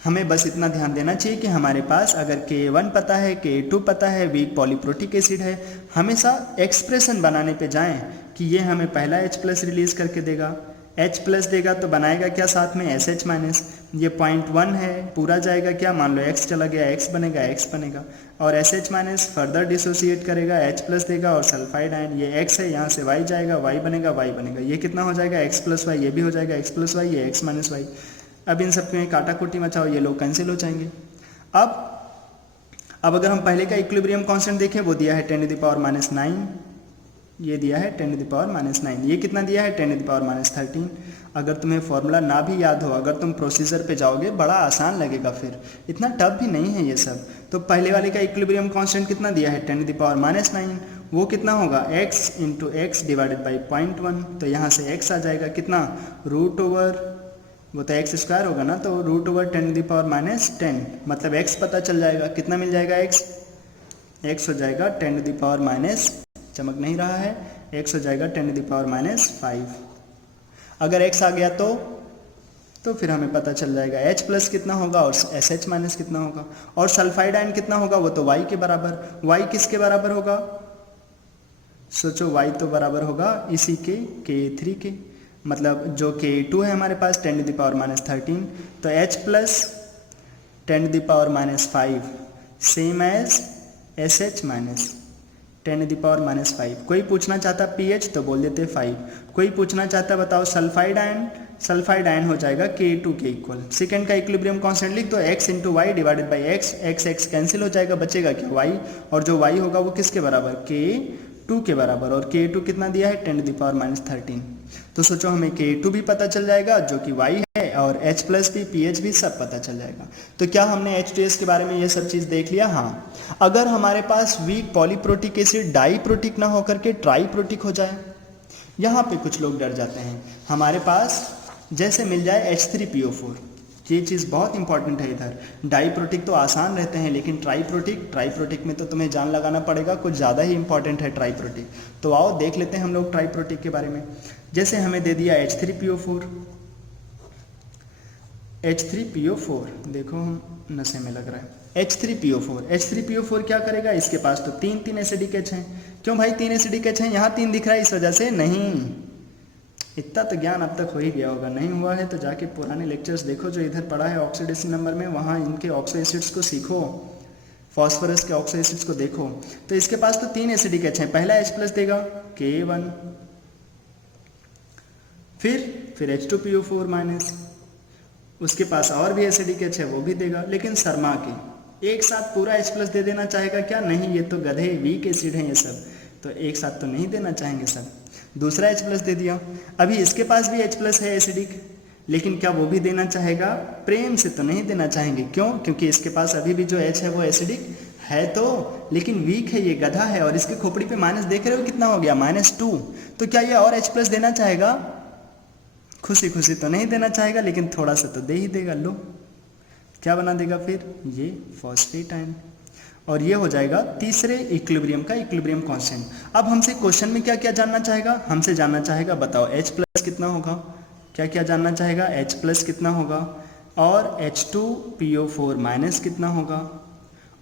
हमें बस इतना ध्यान देना चाहिए कि हमारे पास अगर K1 पता है, K2 पता है, वीक पॉलीप्रोटिक एसिड है, हमेशा एक्सप्रेशन बनाने पे जाएं कि ये हमें पहला H प्लस रिलीज करके देगा, H प्लस देगा तो बनाएगा क्या साथ में SH माइनस, ये 0.1 है पूरा जाएगा क्या, मान लो X चला गया X बनेगा और SH माइनस फर्दर डिसोसिएट करेगा H प्लस देगा और सल्फाइड आयन, ये X है यहाँ से Y जाएगा Y बनेगा, ये कितना हो जाएगा X प्लस वाई, ये भी हो जाएगा X प्लस वाई, ये X माइनस वाई। अब इन सब में काटा कुटी मचाओ, ये लोग कैंसिल हो जाएंगे। अब अगर हम पहले का इक्विलिब्रियम कांस्टेंट देखें वो दिया है 10⁻⁻9, ये दिया है 10⁻�9, ये कितना दिया है 10⁻13। अगर तुम्हें फॉर्मूला ना भी याद हो, अगर तुम प्रोसीजर पे जाओगे बड़ा आसान लगेगा, फिर इतना टफ भी नहीं है ये सब। तो पहले वाले का इक्विलिब्रियम कांस्टेंट कितना दिया है 10⁻⁻9, वो कितना होगा x into x divided by 0.1, तो यहाँ से x आ जाएगा कितना रूट ओवर, वो तो एक्स स्क्वायर होगा ना, तो रूट ओवर 10⁻⁻10, मतलब x पता चल जाएगा, कितना मिल जाएगा x हो जाएगा 10⁻⁻, चमक नहीं रहा है, x हो जाएगा 10⁻⁵। अगर x आ गया तो फिर हमें पता चल जाएगा H प्लस कितना होगा और SH माइनस कितना होगा, और सल्फाइड आयन कितना होगा, वो तो y के बराबर। y किसके बराबर होगा, सोचो y तो बराबर होगा इसी के K3 के, मतलब जो K2 है हमारे पास 10⁻13, तो H plus 10⁻5 same as SH minus 10⁻5। कोई पूछना चाहता pH तो बोल देते 5, कोई पूछना चाहता बताओ सल्फाइड आयन हो जाएगा K2 के इक्वल। सेकेंड का इक्विलिब्रियम कांस्टेंट लिख दो x into Y divided by x cancel हो जाएगा, बचेगा क्या y, और जो y होगा वो किसके बराबर K2 के बराबर, और K2 कितना दिया है 10⁻13। तो सोचो हमें K2 भी पता चल जाएगा जो कि y है, और H प्लस भी pH भी सब पता चल जाएगा। तो क्या हमने H2S के बारे में ये सब चीज़ देख लिया। हाँ, अगर हमारे पास वीक पॉलीप्रोटिक एसिड डाईप्रोटिक ना होकर के ट्राईप्रोटिक हो जाए, यहाँ पे कुछ लोग डर जाते हैं, हमारे पास जैसे मिल जाए H3PO4, ये चीज़ बहुत इंपॉर्टेंट है। इधर डाईप्रोटिक तो आसान रहते हैं, लेकिन ट्राईप्रोटिक में तो तुम्हें जान लगाना पड़ेगा, कुछ ज़्यादा ही इंपॉर्टेंट है ट्राईप्रोटिक। तो आओ देख लेते हैं हम लोग ट्राईप्रोटिक के बारे में। जैसे हमें दे दिया H3PO4, देखो हम नशे में लग रहा है। H3PO4 क्या करेगा, इसके पास तो तीन एसिडिक H हैं। क्यों भाई 3 एसिडिक H हैं, यहाँ 3 दिख रहा है इस वजह से नहीं, इतना तो ज्ञान अब तक हो ही गया होगा, नहीं हुआ है तो जाके पुराने लेक्चर्स देखो जो इधर पढ़ा है ऑक्सीडेशन नंबर में, वहाँ इनके ऑक्सो एसिड्स को सीखो, फॉस्फोरस के ऑक्सो एसिड्स को देखो। तो इसके पास तो 3 एसिडिक H हैं, पहला H प्लस देगा K1, फिर H2PO4 माइनस, उसके पास और भी एसिडिक H है वो भी देगा, लेकिन शर्मा के एक साथ पूरा H प्लस दे देना चाहेगा क्या, नहीं, ये तो गधे वीक एसिड हैं ये सब, तो एक साथ तो नहीं देना चाहेंगे सब। दूसरा H प्लस दे दिया, अभी इसके पास भी H प्लस है एसिडिक, लेकिन क्या वो भी देना चाहेगा, प्रेम से तो नहीं देना चाहेंगे। क्यों, क्योंकि इसके पास अभी भी जो H है वो एसिडिक है तो, लेकिन वीक है, ये गधा है, और इसके खोपड़ी पे माइनस देख रहे हो कितना हो गया -2, तो क्या ये और H प्लस देना चाहेगा, खुशी खुशी तो नहीं देना चाहेगा, लेकिन थोड़ा सा तो दे ही देगा। लो क्या बना देगा फिर, ये फॉस्फेट आयन, और ये हो जाएगा तीसरे इक्विलिब्रियम का इक्विलिब्रियम कांस्टेंट। अब हमसे क्वेश्चन में क्या क्या जानना चाहेगा, हमसे जानना चाहेगा बताओ H प्लस कितना होगा, क्या क्या जानना चाहेगा, H प्लस कितना होगा, और H2PO4 माइनस कितना होगा,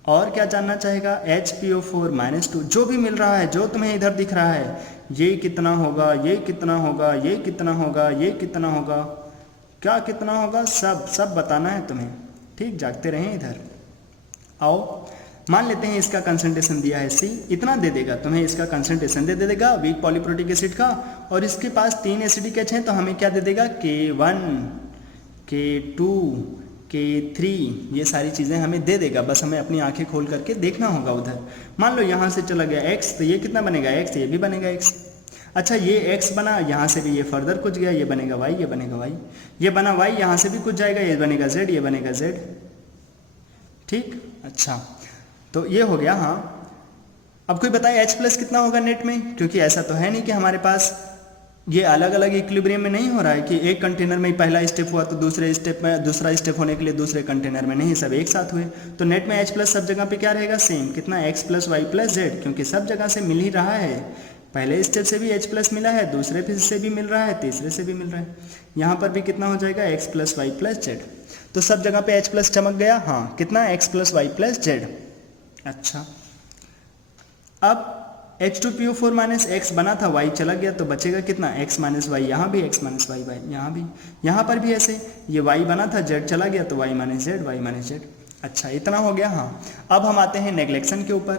और क्या जानना चाहेगा HPO4 -2, जो भी मिल रहा है, जो तुम्हें इधर दिख रहा है, ये कितना होगा, ये कितना होगा, ये कितना होगा, ये कितना होगा, क्या कितना होगा, सब बताना है तुम्हें, ठीक, जागते रहें इधर। आओ मान लेते हैं इसका कंसंट्रेशन दिया है C, इतना दे देगा तुम्हें, इसका कंसंट्रेशन दे देगा वीक पॉलीप्रोटिक एसिड का, और इसके पास 3 एसिडिक H हैं, तो हमें क्या दे देगा K1, K2, K3, ये सारी चीज़ें हमें दे देगा, बस हमें अपनी आंखें खोल करके देखना होगा उधर। मान लो यहाँ से चला गया X, तो ये कितना बनेगा X, ये भी बनेगा X। अच्छा ये X बना, यहाँ से भी ये फर्दर कुछ गया, ये बनेगा Y, ये बनेगा Y, ये बना Y, यहाँ से भी कुछ जाएगा, ये बनेगा Z, ये बनेगा Z, ठीक। अच्छा तो ये हो गया। हाँ, अब कोई बताए H प्लस कितना होगा नेट में, क्योंकि ऐसा तो है नहीं कि हमारे पास ये अलग अलग इक्विलिब्रियम में नहीं हो रहा है कि एक कंटेनर में ही पहला स्टेप हुआ तो दूसरे स्टेप में दूसरा स्टेप होने के लिए दूसरे कंटेनर में, नहीं, सब एक साथ हुए। तो नेट में H प्लस सब जगह पे क्या रहेगा, सेम, कितना x plus Y plus Z, क्योंकि सब जगह से मिल ही रहा है, पहले स्टेप से भी H प्लस मिला है, दूसरे फिर से भी मिल रहा है, तीसरे से भी मिल रहा है, यहाँ पर भी कितना हो जाएगा x plus Y plus Z, तो सब जगह पे H प्लस चमक गया। हाँ, कितना x plus Y plus Z. अच्छा, अब H2PO4 माइनस एक्स बना था, y चला गया तो बचेगा कितना, x माइनस वाई, यहाँ भी x माइनस वाई वाई, यहाँ भी, यहाँ पर भी ऐसे, ये y बना था, z चला गया तो y minus Z, Y minus Z. अच्छा इतना हो गया। हाँ अब हम आते हैं नेग्लेक्शन के ऊपर,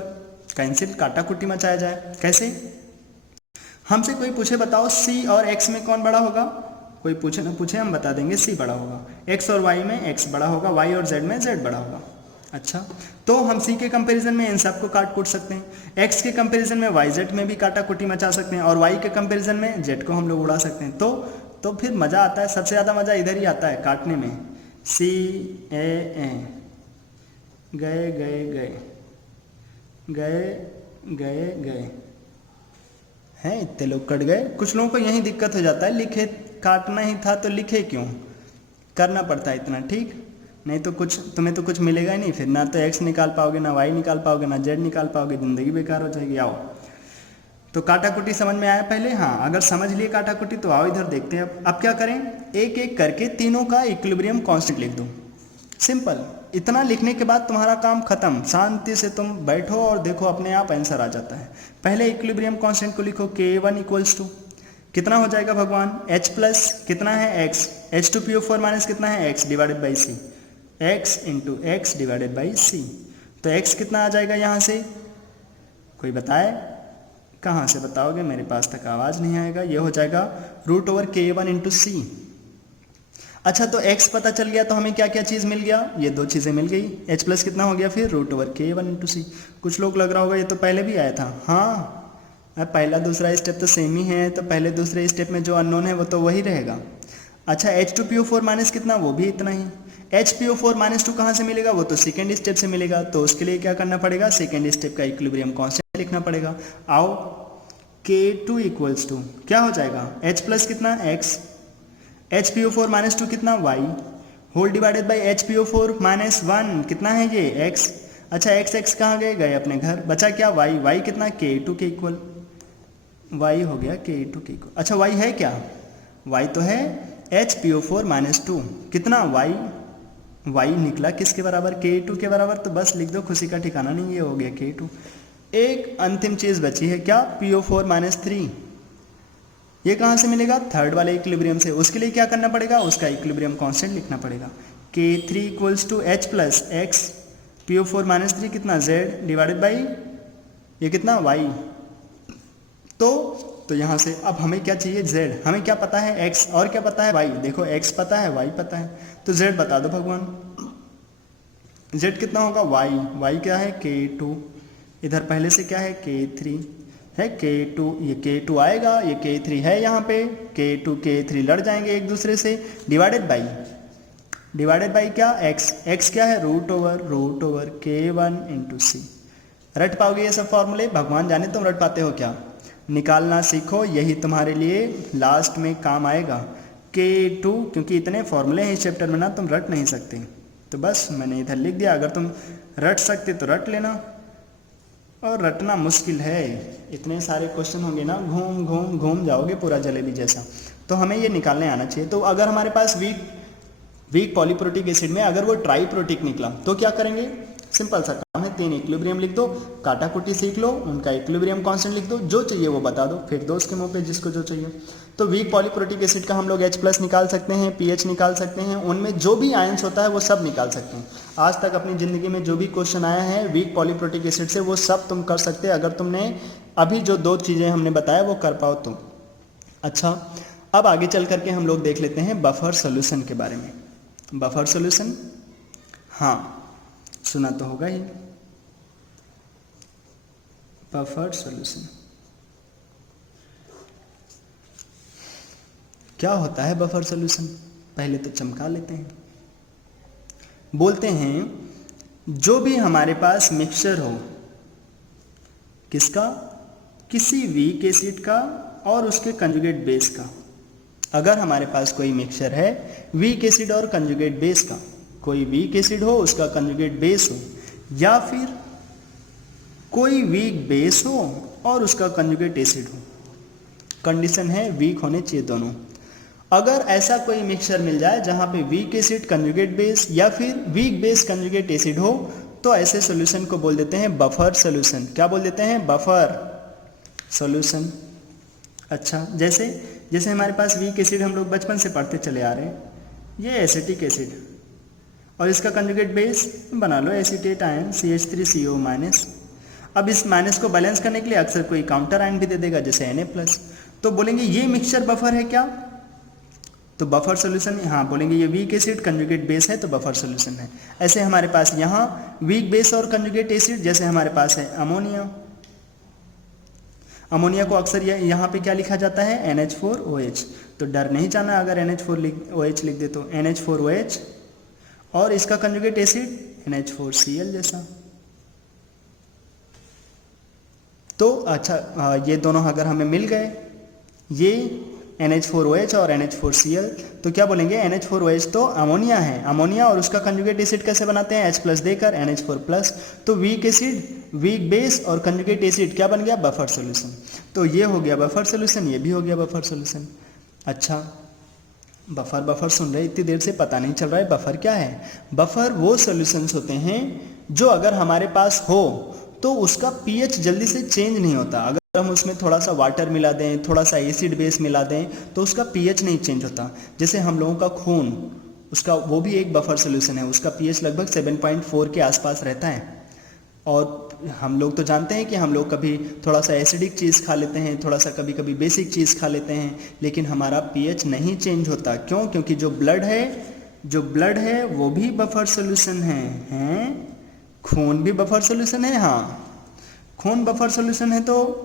कैंसिल काटा कुटी मचाया जाए। कैसे, हमसे कोई पूछे बताओ c और x में कौन बड़ा होगा, कोई पूछे ना पूछे हम बता देंगे c बड़ा होगा, x और y में x बड़ा होगा, y और z में z बड़ा होगा। अच्छा तो हम c के कंपैरिजन में इन सब को काट कूट सकते हैं, x के कंपैरिजन में y z में भी काटा कुटी मचा सकते हैं, और y के कंपैरिजन में z को हम लोग उड़ा सकते हैं। तो फिर मज़ा आता है, सबसे ज़्यादा मज़ा इधर ही आता है काटने में। c a गए गए गए गए गए गए हैं, इतने लोग कट गए। कुछ लोगों को यही दिक्कत हो जाता है, लिखे काटना ही था तो लिखे क्यों, करना पड़ता है इतना, ठीक नहीं तो कुछ तुम्हें तो कुछ मिलेगा ही नहीं, फिर ना तो x निकाल पाओगे, ना y निकाल पाओगे, ना z निकाल पाओगे, ज़िंदगी बेकार हो जाएगी। आओ तो काटा कुटी समझ में आया पहले। हाँ अगर समझ लिए काटा कुटी तो आओ इधर देखते हैं। अब क्या करें, एक एक करके तीनों का इक्विलिब्रियम कांस्टेंट लिख दो, सिंपल। इतना लिखने के बाद तुम्हारा काम खत्म, शांति से तुम बैठो और देखो अपने आप आंसर आ जाता है। पहले इक्विलिब्रियम कांस्टेंट को लिखो, K1 इक्वल्स टू कितना हो जाएगा भगवान, H प्लस कितना है x, H2PO4 माइनस कितना है x divided by c, x into x divided by C. तो x कितना आ जाएगा यहाँ से, कोई बताए, कहाँ से बताओगे, मेरे पास तक आवाज़ नहीं आएगा। ये हो जाएगा रूट ओवर K1 इंटू सी। अच्छा तो x पता चल गया तो हमें क्या क्या चीज़ मिल गया, ये दो चीज़ें मिल गई। h प्लस कितना हो गया फिर रूट ओवर K1 इंटू सी। कुछ लोग लग रहा होगा ये तो पहले भी आया था, हाँ पहला दूसरा स्टेप तो सेम ही है, तो पहले दूसरे स्टेप में जो अननोन है वो तो वही रहेगा। अच्छा H2PO4 माइनस कितना, वो भी इतना ही। HPO4 माइनस 2 कहाँ से मिलेगा, वो तो सेकेंड स्टेप से मिलेगा, तो उसके लिए क्या करना पड़ेगा, सेकेंड स्टेप का इक्विलिब्रियम कांस्टेंट लिखना पड़ेगा। आओ K2 इक्वल्स टू क्या हो जाएगा, H प्लस कितना x, HPO4 माइनस 2 कितना y whole divided by HPO4 minus 1 कितना है ये x। अच्छा x कहाँ गए, गए अपने घर, बचा क्या y कितना K2 के इक्वल, y हो गया K2 के इक्वल। अच्छा y है क्या, y तो है HPO4 माइनस 2 कितना y निकला किसके बराबर, K2 के बराबर। तो बस लिख दो, खुशी का ठिकाना नहीं, ये हो गया K2। एक अंतिम चीज़ बची है क्या, PO4 माइनस 3, ये कहाँ से मिलेगा, थर्ड वाले इक्विलिब्रियम से। उसके लिए क्या करना पड़ेगा, उसका इक्विलिब्रियम कांस्टेंट लिखना पड़ेगा। K3 equals to H plus X, PO4 minus 3 कितना z डिवाइडेड बाई ये कितना y। तो यहाँ से अब हमें क्या चाहिए, z, हमें क्या पता है x और क्या पता है y। देखो x पता है, y पता है, तो z बता दो भगवान। z कितना होगा y क्या है K2, इधर पहले से क्या है K3 है, K2 ये K2 आएगा, ये K3 है यहाँ पे, K2 K3 लड़ जाएंगे एक दूसरे से, डिवाइडेड बाई क्या x क्या है रूट ओवर K1 इंटू सी। रट पाओगे ये सब फॉर्मूले, भगवान जाने तुम रट पाते हो क्या, निकालना सीखो, यही तुम्हारे लिए लास्ट में काम आएगा। K2 क्योंकि इतने फॉर्मूले हैं इस चैप्टर में ना, तुम रट नहीं सकते, तो बस मैंने इधर लिख दिया। अगर तुम रट सकते तो रट लेना, और रटना मुश्किल है, इतने सारे क्वेश्चन होंगे ना, घूम घूम घूम जाओगे पूरा जलेबी जैसा। तो हमें ये निकालने आना चाहिए। तो अगर हमारे पास वीक पॉलीप्रोटिक एसिड में अगर वो ट्राईप्रोटिक निकला तो क्या करेंगे, सिंपल सा काम है, 3 इक्विलिब्रियम लिख दो, काटा कुटी सीख लो, उनका इक्विलिब्रियम कांस्टेंट लिख दो, जो चाहिए वो बता दो, फिर दो उसके मुंह पे जिसको जो चाहिए। तो वीक पॉलीप्रोटिक एसिड का हम लोग H प्लस निकाल सकते हैं, pH निकाल सकते हैं, उनमें जो भी आयंस होता है वो सब निकाल सकते हैं। आज तक अपनी ज़िंदगी में जो भी क्वेश्चन आया है वीक पॉलीप्रोटिक एसिड से वो सब तुम कर सकते हैं, अगर तुमने अभी जो 2 चीज़ें हमने बताया वो कर पाओ तो। अच्छा अब आगे चल करके हम लोग देख लेते हैं बफर सोल्यूशन के बारे में। बफर सोल्यूशन, हाँ सुना तो होगा ही, बफर सॉल्यूशन क्या होता है। बफर सॉल्यूशन पहले तो चमका लेते हैं। बोलते हैं जो भी हमारे पास मिक्सचर हो, किसका, किसी वीक एसिड का और उसके कंजुगेट बेस का। अगर हमारे पास कोई मिक्सचर है वीक एसिड और कंजुगेट बेस का, कोई वीक एसिड हो उसका कंजुगेट बेस हो, या फिर कोई वीक बेस हो और उसका कंजुगेट एसिड हो, कंडीशन है वीक होने चाहिए दोनों। अगर ऐसा कोई मिक्सचर मिल जाए जहां पे वीक एसिड कंजुगेट बेस या फिर वीक बेस कंजुगेट एसिड हो, तो ऐसे सॉल्यूशन को बोल देते हैं बफर सॉल्यूशन। क्या बोल देते हैं, बफर। सॉल्यूशन। अच्छा, जैसे जैसे हमारे पास वीक एसिड हम लोग बचपन से पढ़ते चले आ रहे हैं, ये एसिटिक एसिड और इसका कंजुगेट बेस बना लो एसीटेट आयन CH3CO-। अब इस माइनस को बैलेंस करने के लिए अक्सर कोई काउंटर आयन भी दे देगा जैसे Na+। तो बोलेंगे ये मिक्सचर बफर है क्या, तो बफर सॉल्यूशन। हाँ बोलेंगे ये वीक एसिड कंजुगेट बेस है तो बफर सॉल्यूशन है। ऐसे हमारे पास यहाँ वीक बेस और कंजुगेट एसिड, जैसे हमारे पास है अमोनिया। अमोनिया को अक्सर यहाँ पे क्या लिखा जाता है, NH4OH। तो डर नहीं जाना अगर NH4OH लिख दे तो NH4OH, और इसका कंजुगेट एसिड NH4Cl जैसा। तो अच्छा ये दोनों अगर हमें मिल गए, ये NH4OH और NH4Cl, तो क्या बोलेंगे NH4OH तो अमोनिया है, अमोनिया और उसका कंजुगेट एसिड कैसे बनाते हैं, H+ देकर NH4+। तो वीक एसिड, वीक बेस और कंजुगेट एसिड क्या बन गया, बफर सॉल्यूशन। तो ये हो गया बफर सॉल्यूशन, ये भी हो गया बफर सॉल्यूशन। अच्छा, बफर बफर सुन रहे इतनी देर से, पता नहीं चल रहा है बफर क्या है। बफर वो सॉल्यूशंस होते हैं जो अगर हमारे पास हो तो उसका pH जल्दी से चेंज नहीं होता। अगर हम उसमें थोड़ा सा वाटर मिला दें, थोड़ा सा एसिड बेस मिला दें तो उसका pH नहीं चेंज होता। जैसे हम लोगों का खून, उसका वो भी एक बफर सॉल्यूशन है, उसका pH लगभग 7.4 के आसपास रहता है। और हम लोग तो जानते हैं कि हम लोग कभी थोड़ा सा एसिडिक चीज़ खा लेते हैं, थोड़ा सा कभी कभी बेसिक चीज़ खा लेते हैं, लेकिन हमारा pH नहीं चेंज होता। क्यों? क्योंकि जो ब्लड है वो भी बफर सॉल्यूशन है। हैं? खून भी बफर सॉल्यूशन है। हाँ, खून बफर सॉल्यूशन है। तो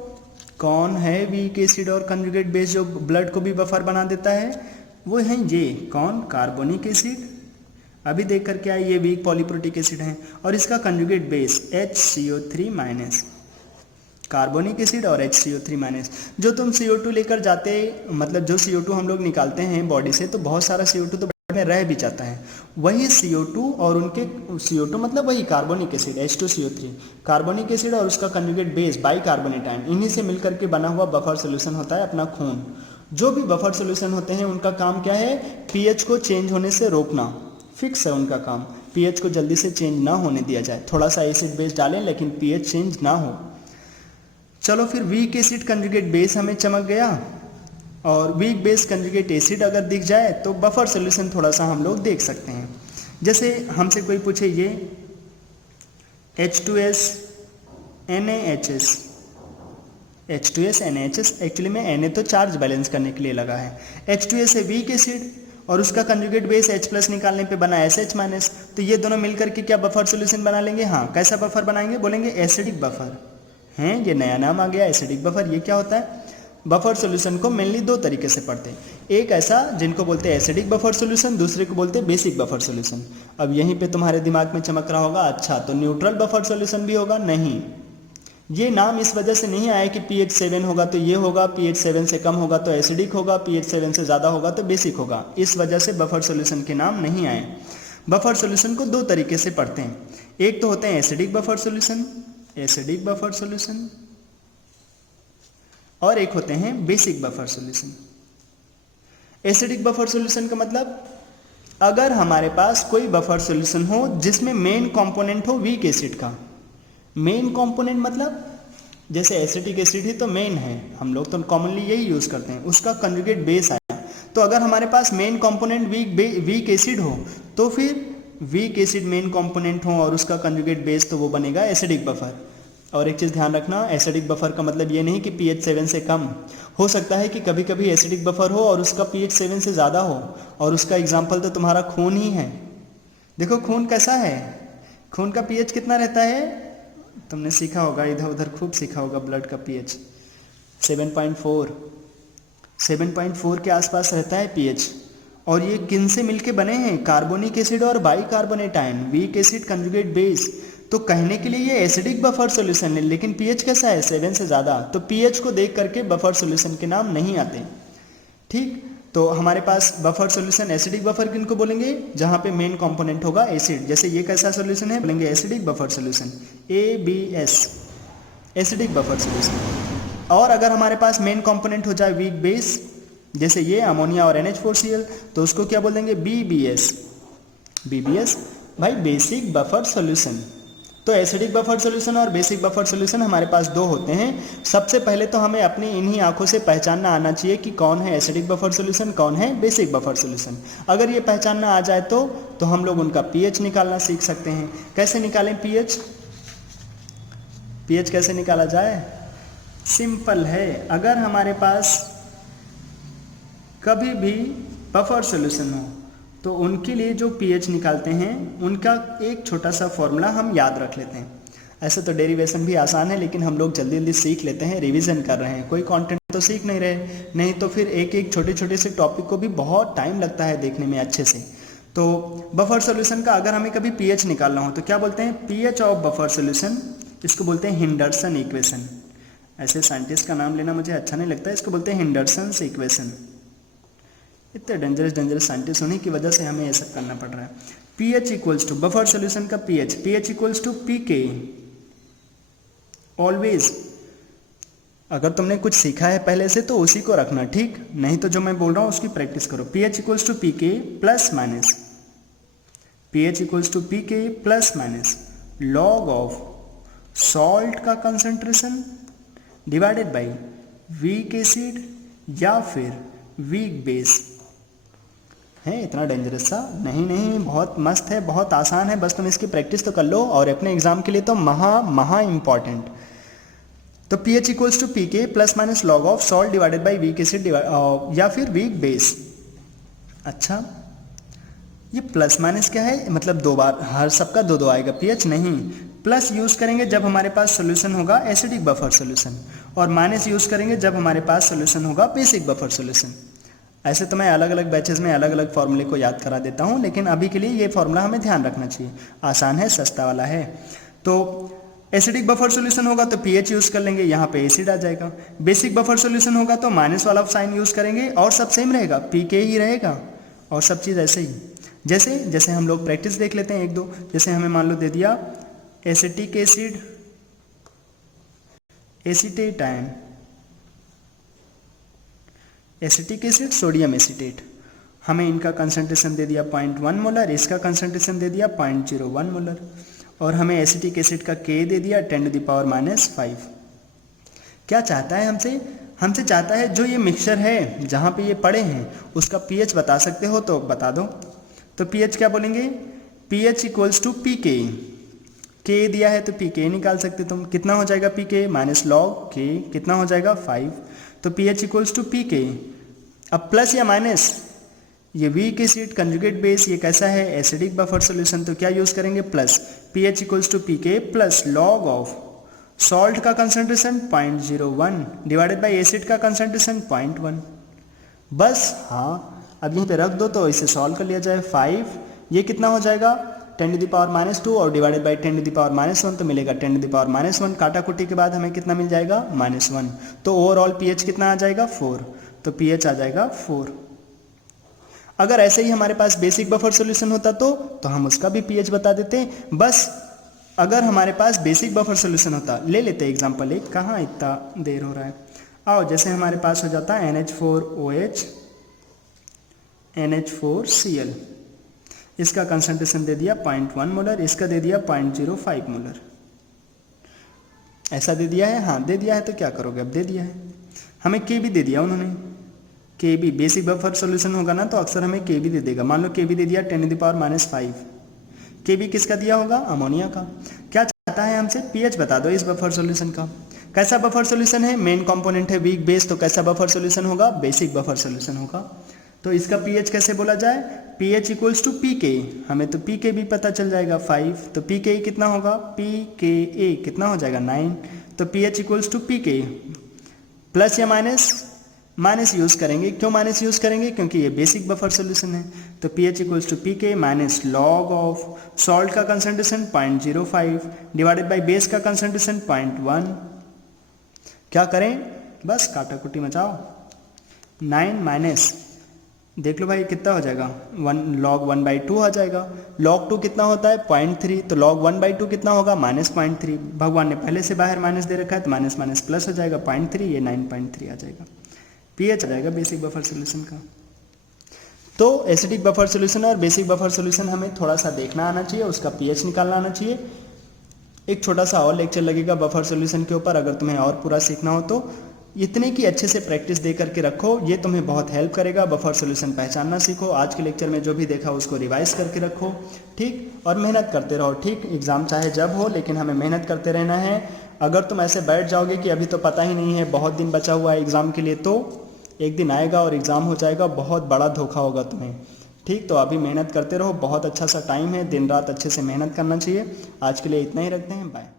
कौन है वीक एसिड और कंजुगेट बेस जो ब्लड को भी बफर बना देता है? वो है ये कौन, कार्बोनिक एसिड। अभी देख करके आए, ये वीक पॉलीप्रोटिक एसिड है और इसका conjugate base HCO3-। Carbonic acid और HCO3-। जो तुम CO2 लेकर जाते, मतलब जो CO2 हम लोग निकालते हैं बॉडी से, तो बहुत सारा CO2 तो में रह भी जाता है। वही CO2 और उनके CO2 मतलब वही carbonic acid H2CO3, carbonic acid और उसका कंजुगेट बेस बाइकार्बोनेट आयन, इन्हीं से मिलकर के बना हुआ बफर सॉल्यूशन होता है अपना खून। जो भी बफर सॉल्यूशन होते हैं उनका काम क्या है, pH को चेंज होने से रोकना। फिक्स है उनका काम, pH को जल्दी से चेंज ना होने दिया जाए। थोड़ा सा एसिड बेस डालें लेकिन pH चेंज ना हो। चलो फिर वीक एसिड कंजुगेट बेस हमें चमक गया, और वीक बेस कंजुगेट एसिड अगर दिख जाए तो बफर सॉल्यूशन थोड़ा सा हम लोग देख सकते हैं। जैसे हमसे कोई पूछे ये H2S NaHS, H2S NaHS, actually में Na तो चार्ज बैलेंस करने के लिए लगा है। H2S है वीक एसिड और उसका कंजुगेट बेस H+ निकालने पे बना SH-। तो ये दोनों मिलकर के क्या बफर सॉल्यूशन बना लेंगे। हाँ, कैसा बफर बनाएंगे, बोलेंगे एसिडिक बफर हैं। ये नया नाम आ गया एसिडिक बफर। ये क्या होता है, बफर सॉल्यूशन को मेनली दो तरीके से पढ़ते हैं। एक ऐसा जिनको बोलते हैं एसिडिक बफर सॉल्यूशन, दूसरे को बोलते हैं बेसिक बफर सॉल्यूशन। अब यहीं पे तुम्हारे दिमाग में चमक रहा होगा, अच्छा तो न्यूट्रल बफर सॉल्यूशन भी होगा। नहीं, ये नाम इस वजह से नहीं आया कि pH 7 होगा तो ये होगा, pH 7 से कम होगा तो एसिडिक होगा, pH 7 से ज़्यादा होगा तो बेसिक होगा। इस वजह से बफर सॉल्यूशन के नाम नहीं आए। बफर सॉल्यूशन को दो तरीके से पढ़ते हैं। एक तो होते हैं acidic buffer solution, acidic buffer solution, और एक होते हैं basic buffer solution. Acidic buffer solution का मतलब, अगर हमारे पास कोई बफर सॉल्यूशन हो जिसमें मेन कंपोनेंट हो वीक एसिड का। मेन कंपोनेंट मतलब जैसे एसिटिक एसिड ही तो मेन है, हम लोग तो कॉमनली यही यूज करते हैं, उसका कंजुगेट बेस आया। तो अगर हमारे पास मेन कंपोनेंट वीक एसिड हो तो फिर वीक एसिड मेन कंपोनेंट हो और उसका कंजुगेट बेस, तो वो बनेगा एसिडिक बफर। और एक चीज़ ध्यान रखना, एसिडिक बफर का मतलब ये नहीं कि pH 7 से कम। हो सकता है कि कभी कभी एसिडिक बफर हो और उसका pH 7 से ज़्यादा हो, और उसका एग्जाम्पल तो तुम्हारा खून ही है। देखो खून कैसा है, खून का pH कितना रहता है, तुमने सीखा होगा, इधर उधर खूब सीखा होगा। ब्लड का pH 7.4 के आसपास रहता है pH। और ये किन से मिलके बने हैं, कार्बोनिक एसिड और bicarbonate ion, weak acid conjugate base. तो कहने के लिए ये एसिडिक बफर सॉल्यूशन है, लेकिन pH कैसा है, 7 से ज़्यादा। तो pH को देख करके बफर सॉल्यूशन के नाम नहीं आते। ठीक, तो हमारे पास बफर सॉल्यूशन एसिडिक बफर किनको बोलेंगे, जहाँ पे मेन कंपोनेंट होगा एसिड। जैसे ये कैसा सॉल्यूशन है, बोलेंगे acidic buffer solution, ABS, acidic buffer solution. और अगर हमारे पास मेन कंपोनेंट हो जाए वीक बेस, जैसे ये अमोनिया और NH4Cl, तो उसको क्या बोल देंगे, BBS। BBS भाई बेसिक बफर सॉल्यूशन। तो एसिडिक बफर सॉल्यूशन और बेसिक बफर सॉल्यूशन हमारे पास दो होते हैं। सबसे पहले तो हमें अपनी इन्हीं आंखों से पहचानना आना चाहिए कि कौन है एसिडिक बफर सॉल्यूशन, कौन है बेसिक बफर सॉल्यूशन। अगर ये पहचानना आ जाए तो हम लोग उनका पीएच निकालना सीख सकते हैं। कैसे निकालें पीएच? पीएच कैसे निकाला जाए? सिंपल है। अगर हमारे पास कभी भी बफर सॉल्यूशन हो तो उनके लिए जो पीएच निकालते हैं उनका एक छोटा सा फॉर्मूला हम याद रख लेते हैं। ऐसे तो डेरिवेशन भी आसान है, लेकिन हम लोग जल्दी जल्दी सीख लेते हैं, रिवीजन कर रहे हैं, कोई कंटेंट तो सीख नहीं रहे, नहीं तो फिर एक एक छोटे छोटे से टॉपिक को भी बहुत टाइम लगता है देखने में अच्छे से। तो बफर सॉल्यूशन का अगर हमें कभी पीएच निकालना हो तो क्या बोलते हैं? पीएच ऑफ बफर सॉल्यूशन, इसको बोलते हैं हिंडरसन इक्वेशन। ऐसे साइंटिस्ट का नाम लेना मुझे अच्छा नहीं लगता, इसको बोलते हैं हिंडरसन्स इक्वेशन। इतने डेंजरस साइंटिस्ट होने की वजह से हमें ये सब करना पड़ रहा है। PH equals to buffer solution का pH equals to pK always. अगर तुमने कुछ सीखा है पहले से तो उसी को रखना, ठीक? नहीं तो जो मैं बोल रहा हूं उसकी प्रैक्टिस करो। PH equals to pK plus minus, pH equals to pK plus minus log of salt का concentration divided by weak acid या फिर वीक बेस। है इतना डेंजरस सा? नहीं, बहुत मस्त है, बहुत आसान है, बस तुम इसकी प्रैक्टिस तो कर लो और अपने एग्जाम के लिए तो महा इंपॉर्टेंट। तो pH equals to pK plus minus log of salt divided by weak acid या फिर वीक बेस। अच्छा, ये प्लस माइनस क्या है? मतलब दो बार, हर सबका दो आएगा पीएच नहीं। प्लस यूज करेंगे जब हमारे पास सोल्यूशन होगा एसिडिक बफर सोल्यूशन, और माइनस यूज करेंगे जब हमारे पास सोल्यूशन होगा बेसिक बफर सोल्यूशन। ऐसे तो मैं अलग अलग बैचेस में अलग अलग फॉर्मूले को याद करा देता हूँ, लेकिन अभी के लिए ये फॉर्मूला हमें ध्यान रखना चाहिए, आसान है, सस्ता वाला है। तो एसिडिक बफर सॉल्यूशन होगा तो पीएच यूज कर लेंगे, यहाँ पे एसिड आ जाएगा। बेसिक बफर सॉल्यूशन होगा तो माइनस वाला साइन यूज करेंगे और सब सेम रहेगा, पीके ही रहेगा और सब चीज़ ऐसे ही। जैसे हम लोग प्रैक्टिस देख लेते हैं एक दो। जैसे हमें मान लो दे दिया acetic acid, acetate ion, acetic acid, sodium acetate. हमें इनका कंसंट्रेशन दे दिया 0.1 मोलर, इसका कंसंट्रेशन दे दिया 0.01 मोलर, और हमें एसिटिक एसिड का K दे दिया 10⁻⁵। क्या चाहता है हमसे? हमसे चाहता है जो ये मिक्सचर है जहाँ पे ये पड़े हैं उसका पीएच बता सकते हो तो बता दो। तो पीएच क्या बोलेंगे? पीएच इक्वल्स टू पीके। के दिया है तो पीके निकाल सकते तुम। कितना हो जाएगा पीके? माइनस लॉग के, कितना हो जाएगा 5। तो पीएच इक्वल्स टू पीके। अब प्लस या माइनस, ये वीक एसिड कंजुगेट बेस, ये कैसा है? एसिडिक बफर सॉल्यूशन, तो क्या यूज करेंगे? Plus. PH equals to pK plus log of salt का कंसंट्रेशन 0.01 डिवाइडेड बाई एसिड का कंसंट्रेशन 0.1। बस हाँ, अब यहीं पे रख दो तो इसे सॉल्व कर लिया जाए। 5, ये कितना हो जाएगा? 10⁻², और डिवाइडेड बाई 10⁻1 तो मिलेगा 10⁻1। काटा कुटी के बाद हमें कितना मिल जाएगा? -1। तो ओवरऑल पीएच कितना आ जाएगा? 4। तो पीएच आ जाएगा 4। अगर ऐसे ही हमारे पास बेसिक बफर सॉल्यूशन होता तो हम उसका भी पीएच बता देते। बस अगर हमारे पास बेसिक बफर सॉल्यूशन होता, ले लेते एग्जांपल एक, कहाँ इतना देर हो रहा है, आओ। जैसे हमारे पास हो जाता NH4OH NH4Cl, इसका कंसंट्रेशन दे दिया 0.1 मोलर, इसका दे दिया 0.05 मोलर। ऐसा दे दिया है? हाँ दे दिया है। तो क्या करोगे? अब दे दिया है, हमें के भी दे दिया उन्होंने। के भी बेसिक बफर सॉल्यूशन होगा ना तो अक्सर हमें के भी दे देगा। मान लो के भी दे दिया 10⁻⁵। के भी किसका दिया होगा? अमोनिया का। क्या चाहता है हमसे? पीएच बता दो इस बफर सॉल्यूशन का। कैसा बफर सॉल्यूशन है? मेन कंपोनेंट है वीक बेस, तो कैसा बफर सॉल्यूशन होगा? बेसिक बफर सॉल्यूशन होगा। तो इसका पीएच कैसे बोला जाए? पीएच इक्वल्स टू पीके। हमें तो पीके भी पता चल जाएगा 5, तो पीके कितना होगा? पीके कितना हो जाएगा? 9। तो pH equals to pK. Plus या माइनस? माइनस यूज करेंगे। क्यों माइनस यूज करेंगे? क्योंकि ये बेसिक बफर सॉल्यूशन है। तो pH equals to pK minus log of salt का कंसंट्रेशन 0.05 डिवाइडेड बाई बेस का कंसंट्रेशन 0.1। क्या करें? बस काटा कुटी मचाओ। 9 माइनस, देख लो भाई कितना हो जाएगा? 1 log 1/2 आ जाएगा। log 2 कितना होता है? 0.3। तो log 1/2 कितना होगा? -0.3। भगवान ने पहले से बाहर माइनस दे रखा है तो माइनस माइनस प्लस हो जाएगा 0.3, ये 9.3 आ जाएगा। पीएच आ जाएगा बेसिक बफर सॉल्यूशन का। तो एसिडिक बफर सॉल्यूशन और बेसिक बफर सॉल्यूशन हमें थोड़ा सा देखना आना चाहिए, उसका पीएच निकालना आना चाहिए। एक छोटा सा और लेक्चर लगेगा बफर सॉल्यूशन के ऊपर, अगर तुम्हें और पूरा सीखना हो तो इतने की अच्छे से प्रैक्टिस दे करके रखो, ये तुम्हें बहुत हेल्प करेगा। बफर सॉल्यूशन पहचानना सीखो, आज के लेक्चर में जो भी देखा उसको रिवाइज करके रखो, ठीक, और मेहनत करते रहो, ठीक। एग्ज़ाम चाहे जब हो लेकिन हमें मेहनत करते रहना है। अगर तुम ऐसे बैठ जाओगे कि अभी तो पता ही नहीं है, बहुत दिन बचा हुआ है एग्ज़ाम के लिए, तो एक दिन आएगा और एग्ज़ाम हो जाएगा, बहुत बड़ा धोखा होगा तुम्हें, ठीक। तो अभी मेहनत करते रहो, बहुत अच्छा सा टाइम है, दिन रात अच्छे से मेहनत करना चाहिए। आज के लिए इतना ही रखते हैं, बाय।